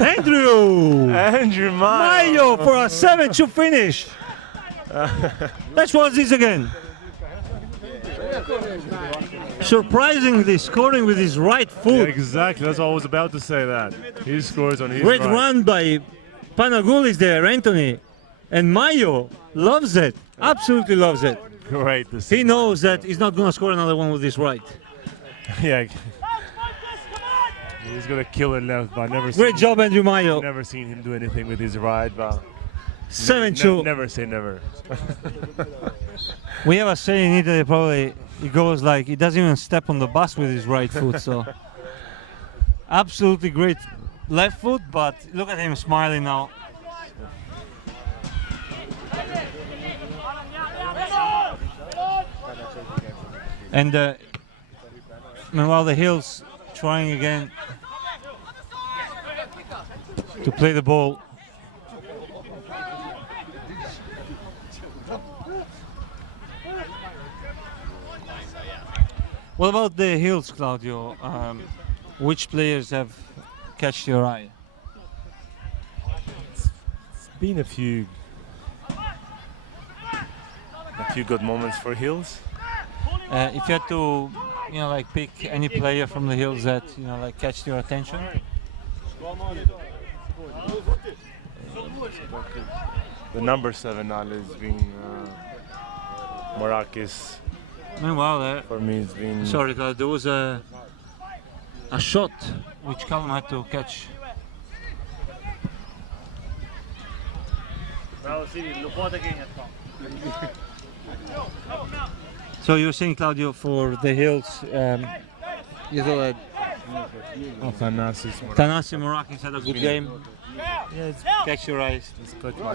Andrew Mayo for a 7-2 finish. Let's watch this again. Surprisingly scoring with his right foot. Exactly, that's what I was about to say that. He scores on his Great right. run by Panagoulis there, Anthony. And Mayo loves it. Absolutely loves it. Great to see. He knows that he's not going to score another one with his right. Yeah. He's gonna kill it left, but I never Great job, Andrew Mayo. never seen him do anything with his right, but 7-2. never say never. We have a saying in Italy, probably he goes like he doesn't even step on the bus with his right foot. So absolutely great left foot, but look at him smiling now. And meanwhile, the Hills trying again to play the ball. What about the Hills, Claudio? Which players have catched your eye? It's been a few good moments for Hills. If you had to, like pick any player from the Hills that like catched your attention. The number 7 Ali has been Morakis. Meanwhile, For me, it's been. sorry, there was a shot which Callum had to catch. So you were saying, Claudio, for the Hills, you thought that Tanasi Morakis had a good game. Yeah, it's Catch your eyes.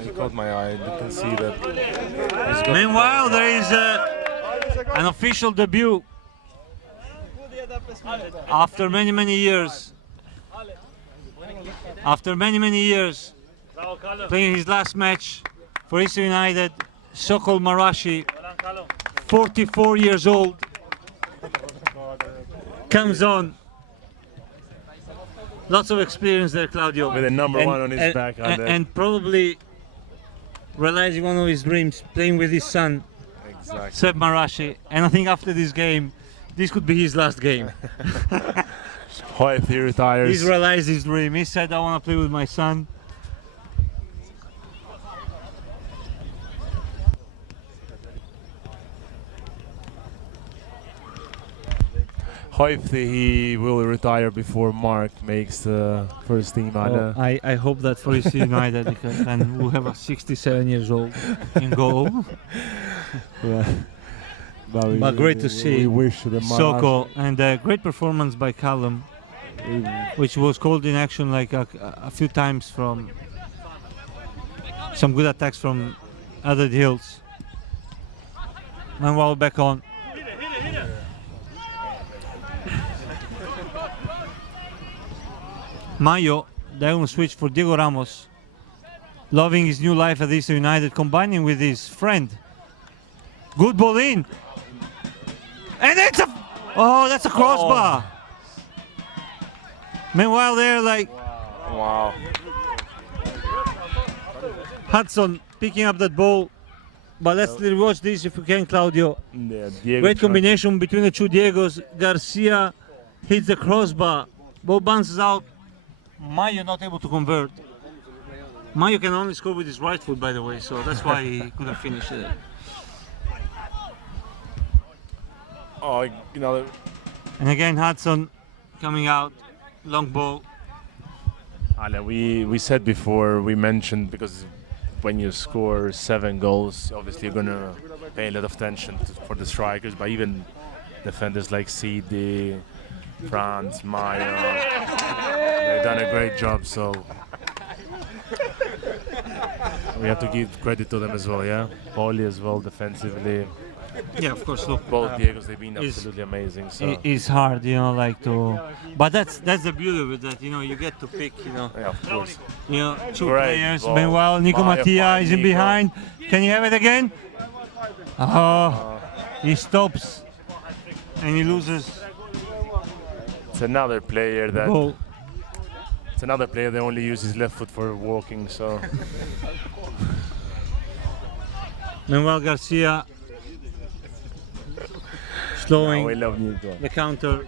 he caught my eye. You can see that. He's got Meanwhile, there is an official debut after many years. After many years, playing his last match for East United, Sokol Marashi, 44 years old, comes on. Lots of experience there, Claudio. with a number 1 on his back. And probably realizing one of his dreams, playing with his son, Exactly. Seb Marashi. And I think after this game, this could be his last game. If he retires. He's realized his dream. He said, I want to play with my son. Hopefully he will retire before Mark makes the first team. Oh, I hope that for East United, because then we'll have a 67 years old in goal. Yeah. But great to see We wish the Soko, and a great performance by Callum, which was called in action like a few times from some good attacks from Adelaide Hills. Meanwhile, back on. Mayo, diagonal switch for Diego Ramos. Loving his new life at East United, combining with his friend. Good ball in. And that's a crossbar. Meanwhile, they're like Wow. Hudson picking up that ball. But let's watch this if we can, Claudio. Yeah, Diego Great combination between the two Diegos. Garcia hits the crossbar. Ball bounces out. Mayo not able to convert. Mayo can only score with his right foot, by the way, so that's why he couldn't finish it. Oh, And again, Hudson coming out, long ball. Ale, we said before, we mentioned, because when you score 7 goals, obviously you're gonna pay a lot of attention for the strikers, but even defenders like CD, Franz, Mayo, they've done a great job, so we have to give credit to them as well, yeah? Poli as well, defensively. Yeah, of course. Look, Both Diegos, they've been absolutely amazing. So. It's hard, like to. But that's the beauty of it, that you get to pick, Yeah, of course. Two Great players. ball. Meanwhile, Nico Mayo Mattia fine, is in Nico. behind. Can you have it again? Oh, he stops and he loses. It's another player that Goal. it's another player that only uses left foot for walking. So Manuel Garcia slowing we love Nico. the counter.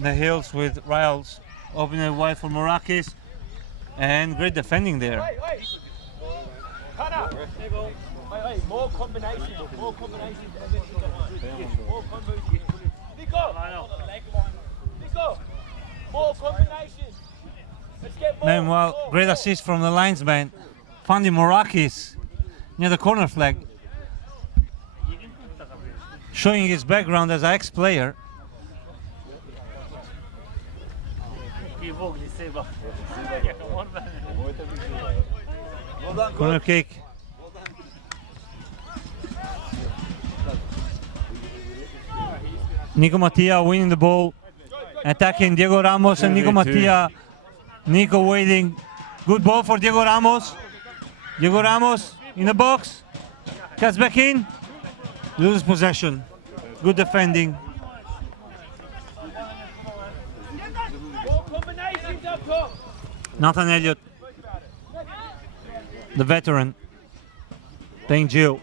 The Hills with Riles opening it wide for Morakis, and great defending there. More combination. More combination. More combination. Nico. More combination. Let's get more. Meanwhile, great assist from the linesman, finding Morakis near the corner flag, showing his background as an ex-player. Corner kick. Nico Mattia winning the ball, attacking Diego Ramos and Nico Mattia. Nico waiting. Good ball for Diego Ramos. Diego Ramos in the box. Cuts back in. Loses possession. Good defending. Nathan Elliott, the veteran, playing Gio.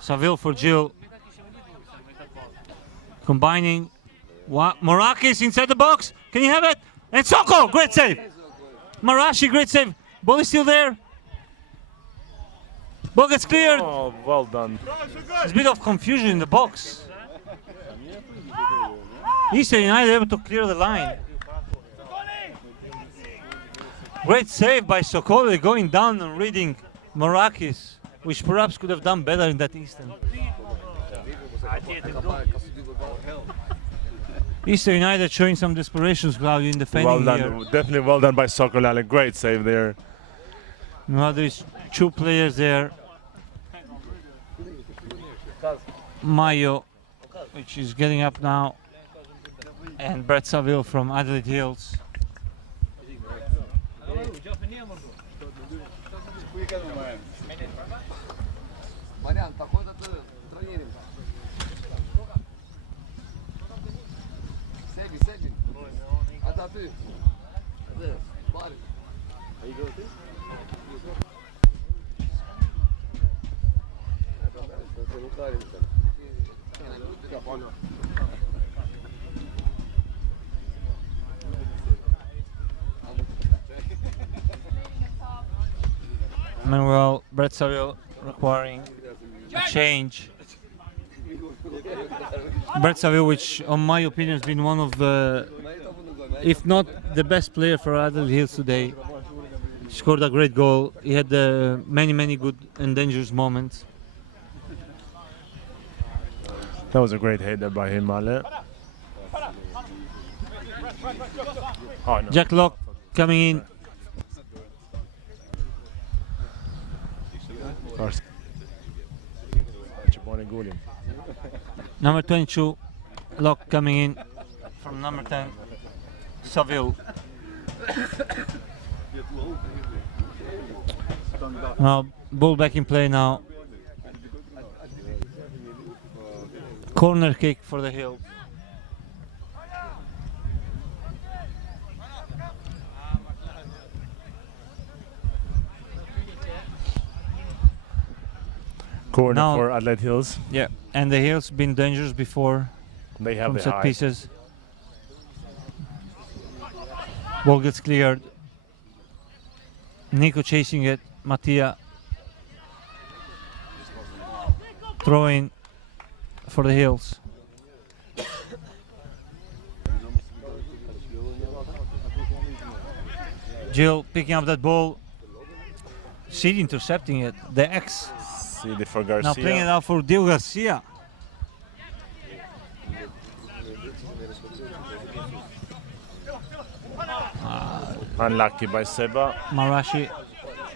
Saville for Gio. Combining. Morakis inside the box. Can you have it? And Soko, great save. Marashi, great save. Ball is still there. Ball gets cleared. Oh, well done. There's a bit of confusion in the box. Eastern United able to clear the line. Great save by Sokole, going down and reading Morakis, which perhaps could have done better in that instant. Eastern United showing some desperation, Claudio, in defending Well here. done. Definitely well done by Sokole. Great save there. Now there's two players there. Mayo, which is getting up now, and Brett Saville from Adelaide Hills. Manuel Brett Saville requiring a change. Brett Saville, which on my opinion has been one of the, if not the best player for Adelaide Hills today. Scored a great goal. He had many good and dangerous moments. That was a great header by him, Ale. Oh, no. Jack Locke coming in. Number 22, Locke coming in from number 10, Saville. Now, ball back in play now. Corner kick for the Hill. Corner Now- for Adelaide Hills. Yeah, and the Hills been dangerous before They have from the set height. pieces. Ball gets cleared. Nico chasing it. Mattia throwing for the Hills. Jill picking up that ball. Sid intercepting it. The X See the for Garcia. now playing it out for Diego Garcia. Unlucky by Seba. Marashi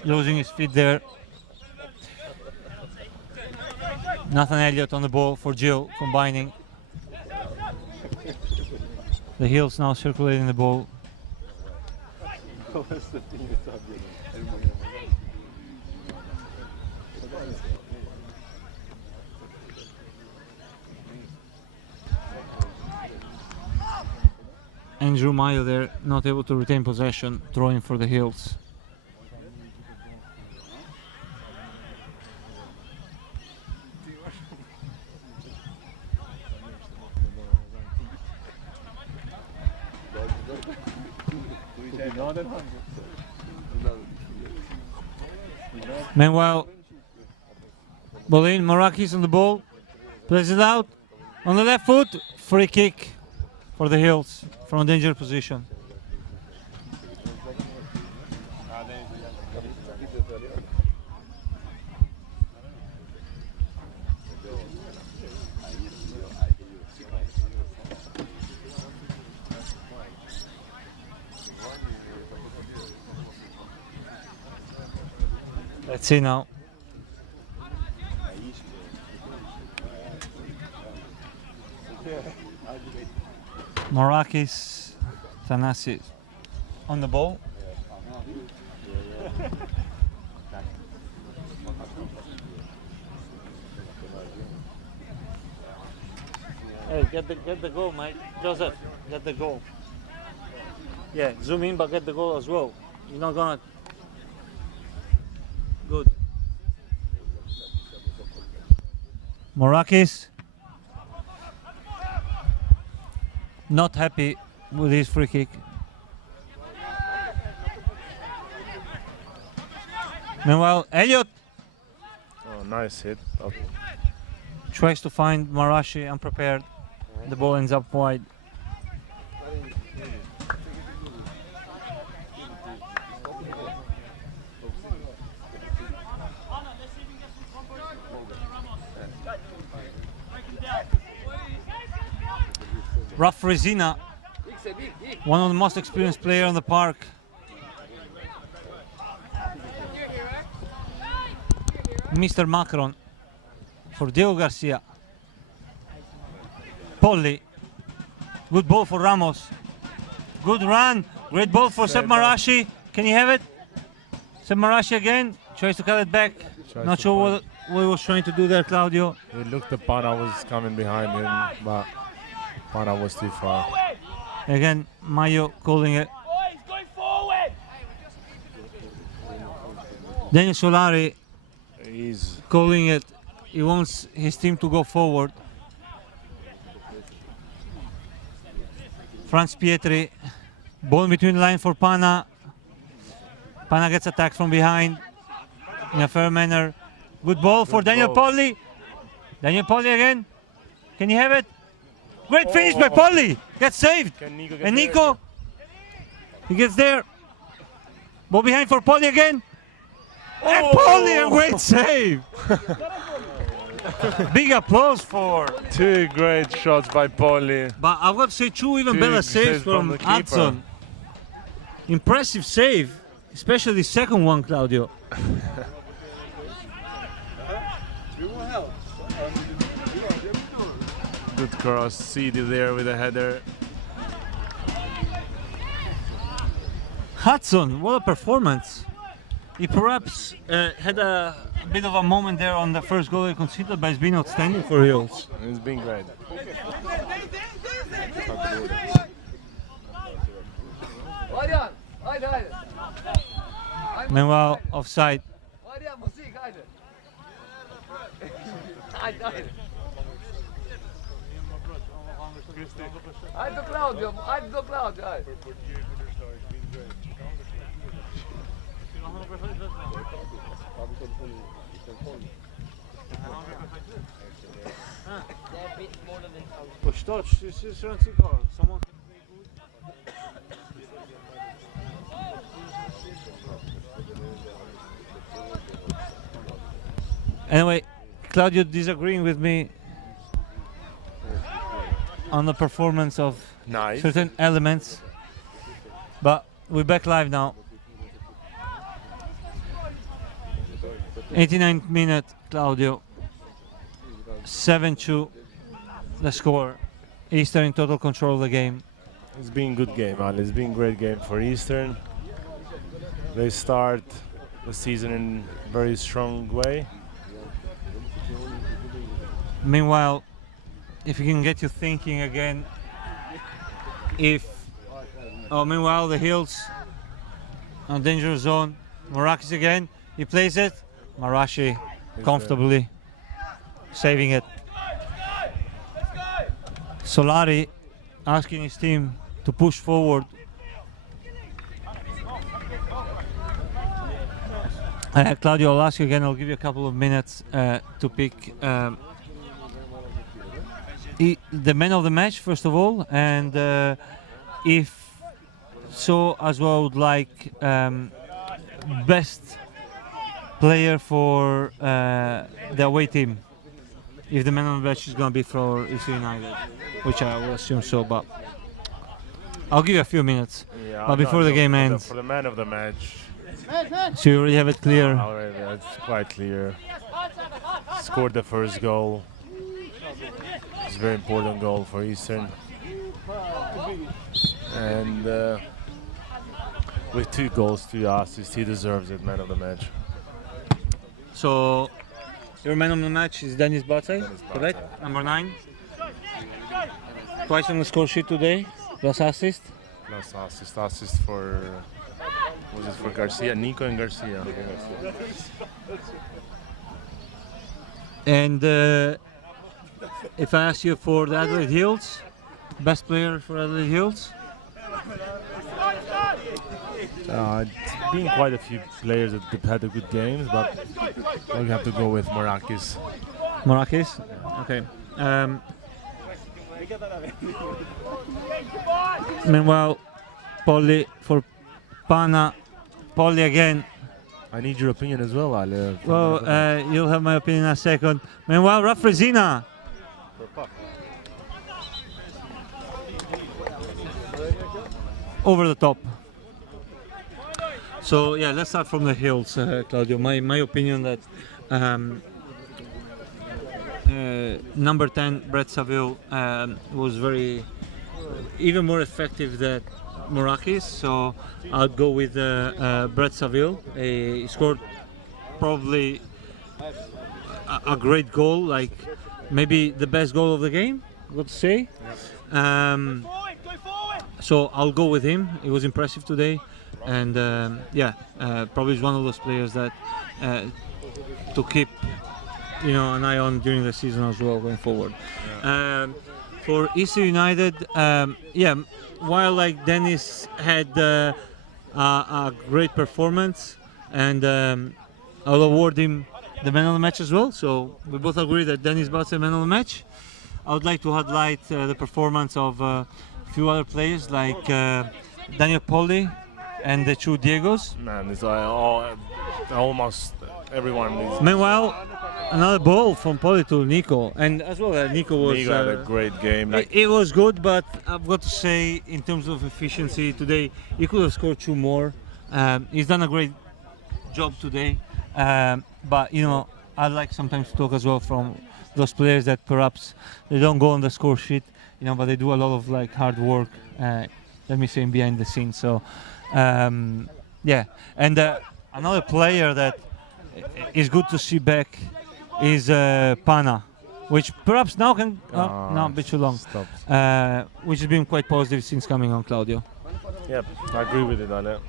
losing his feet there. Nathan Elliott on the ball for Jill, combining. The Hills now circulating the ball. Andrew Mayo there, not able to retain possession, throwing for the Hills. Meanwhile, Bolin, Marakis on the ball, plays it out on the left foot, free kick for the Hills from a dangerous position. Let's see now. Marakis, Thanasi on the ball. Hey, get the goal, mate. Joseph, get the goal. Yeah, zoom in, but get the goal as well. You're not gonna. Good. Marakis not happy with his free kick. Meanwhile, Elliot Oh, nice hit. Up. tries to find Marashi unprepared. The ball ends up wide. Raf Rezina, one of the most experienced players on the park. Mr. Macron for Diego Garcia. Polly, good ball for Ramos. Good run, great ball for Seb Marashi. Can you have it? Seb Marashi again, tries to cut it back. Not sure what he was trying to do there, Claudio. It looked the Pana was coming behind him, but Pana was too far. Again, Mayo calling it. Daniel Solari He's calling it. He wants his team to go forward. Franz Pietri, ball between the line for Pana. Pana gets attacked from behind in a fair manner. Good ball for Daniel Polly. Daniel Polly again. Can you have it? Great finish by Polly. Gets saved. And Nico, he gets there. Ball behind for Polly again. And Polly, a great save. Big applause for. two great shots by Polly. But I've got to say two even Two better saves saves from from the keeper. Hudson. Impressive save, especially the second one, Claudio. Good cross, CD there with a header. Hudson, what a performance. He perhaps had a bit of a moment there on the first goal he conceded, but it's been outstanding for Hills. It's been great. Meanwhile, offside. Anyway, Claudio disagreeing with me on the performance of Nice. certain elements, but we're back live now. 89th minute, Claudio. 7-2 the score. Eastern in total control of the game. It's been a good game, Ali. It's been a great game for Eastern. They start the season in a very strong way. Meanwhile, if you can get you thinking again, if Oh, meanwhile, the Hills on danger zone. Morakis again. He plays it. Marashi comfortably saving it. Solari asking his team to push forward. Claudio, I'll ask you again. I'll give you a couple of minutes to pick the man of the match, first of all, and if so, as well, I would like best player for the away team. If the man of the match is going to be for EC United, which I will assume so, but I'll give you a few minutes. Yeah, But before the game ends, for the man of the match, so you already have it clear. already it's quite clear. Scored the first goal. It's a very important goal for Eastern. And with 2 goals, 2 assists, he deserves it, man of the match. So your man of the match is Dennis Batsay, Dennis correct? Batsay. Number 9. Twice on the score sheet today, plus assist. Plus assist for, was it for Garcia? Nico and Garcia. And if I ask you for the Adelaide Hills, best player for Adelaide Hills? It's been quite a few players that have had good games, but we have to go with Morakis. Morakis? Okay. Meanwhile, Polly for Pana. Polly again. I need your opinion as well, Ale. Well, you'll have my opinion in a second. Meanwhile, Rafrezina. Over the top. So yeah, let's start from the Hills, Claudio. My opinion that number 10 Brett Saville was even more effective than Morakis. So I'd go with Brett Saville. He scored probably a great goal, like maybe the best goal of the game, let's say. So I'll go with him. He was impressive today, and probably is one of those players that to keep an eye on during the season as well going forward. For EC United, while like Dennis had a great performance, and I'll award him the man of the match as well. So we both agree that Dennis Bat's the man of the match. I would like to highlight the performance of a few other players like Daniel Polly and the 2 Diegos. Man, it's almost everyone is. Meanwhile, another ball from Polly to Nico, and as well Nico had a great game. It was good, but I've got to say, in terms of efficiency today, he could have scored 2 more. He's done a great job today, but I'd like sometimes to talk as well from those players that perhaps they don't go on the score sheet, but they do a lot of like hard work. Let me say, behind the scenes. So, and another player that is good to see back is Pana, which perhaps now can no, a bit too long. Which has been quite positive since coming on, Claudio. Yep, I agree with it, Ale.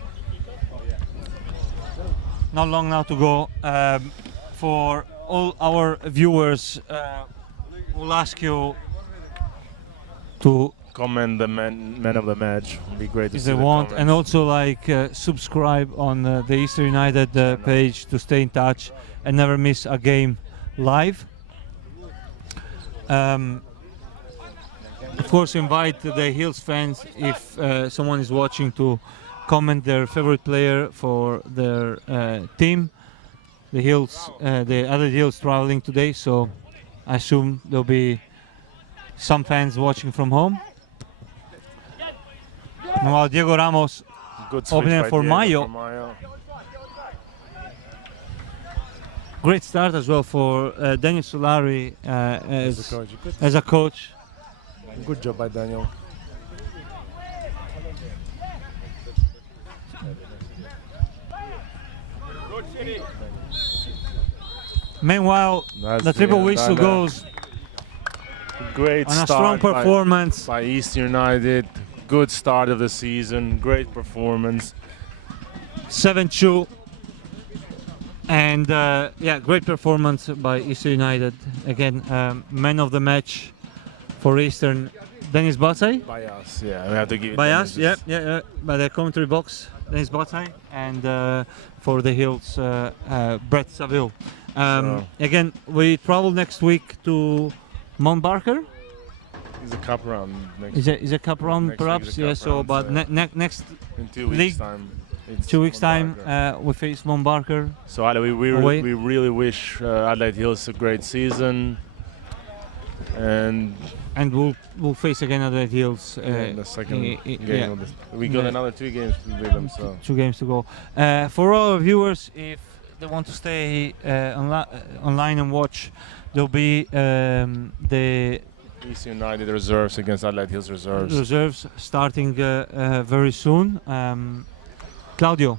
Not long now to go. For all our viewers, we'll ask you to comment the man of the match. Would be great to if see they the want, comments. and also subscribe on the Eastern United page to stay in touch and never miss a game live. Of course, invite the Hills fans, if someone is watching, to comment their favorite player for their team. The Hills, the Adelaide Hills traveling today, so I assume there'll be some fans watching from home. Meanwhile, Diego Ramos Good switch opening by for Diego Mayo. for Mayo. Great start as well for Daniel Solari as a coach. Good job by Daniel. Meanwhile, the triple whistle goes Great on a start strong performance. by East United. good start of the season, great performance. 7-2. And yeah, great performance by Eastern United. Again, man of the match for Eastern, Dennis Batsai. By us, yeah, we have to give it By to us, him. yeah, by the commentary box, Dennis Batsai, and for the Hills, Brett Saville. Again, we travel next week to Mount Barker. It's a cup round. Is a cup round, next perhaps? week is a Yeah. cup So, round, but so next in 2 weeks' league, time. It's 2 weeks' Mount time, Barker. we face Mount Barker. So Adelaide, we away. really wish Adelaide Hills a great season, and We'll face again Adelaide Hills. in the second game yeah. of we got Yeah. another 2 games with them. So 2 games to go. For all our viewers, if they want to stay online and watch, there'll be the East United reserves against Adelaide Hills reserves. starting very soon. Claudio,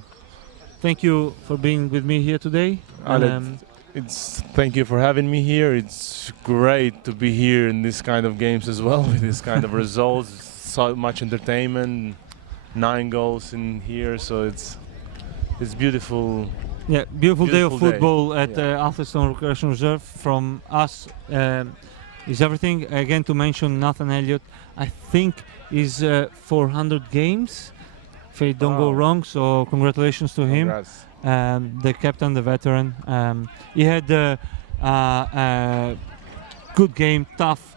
thank you for being with me here today. Adelaide, thank you for having me here. It's great to be here in this kind of games as well, with this kind of results. So much entertainment, 9 goals in here, so it's beautiful. Yeah, beautiful day of Beautiful day. football at Yeah. Atherstone Recreation Reserve. From us is everything. Again, to mention Nathan Elliott, I think is 400 games, if I don't go Wow. wrong. So congratulations to him. Congrats. The captain, the veteran. He had a good game, tough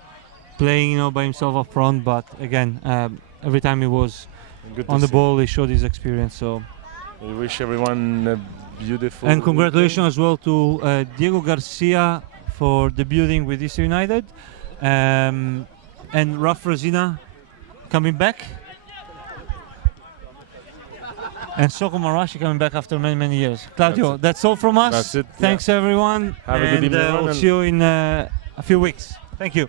playing, by himself up front. But again, every time he was Good to on the see. ball, he showed his experience. So, We wish everyone a beautiful. and congratulations as well to Diego Garcia for debuting with DC United, and Raf Rosina coming back. And Soko Marashi coming back after many years. Claudio, that's all from us. That's it, yeah. Thanks everyone. Have a good and evening, we'll and- see you in a few weeks. Thank you.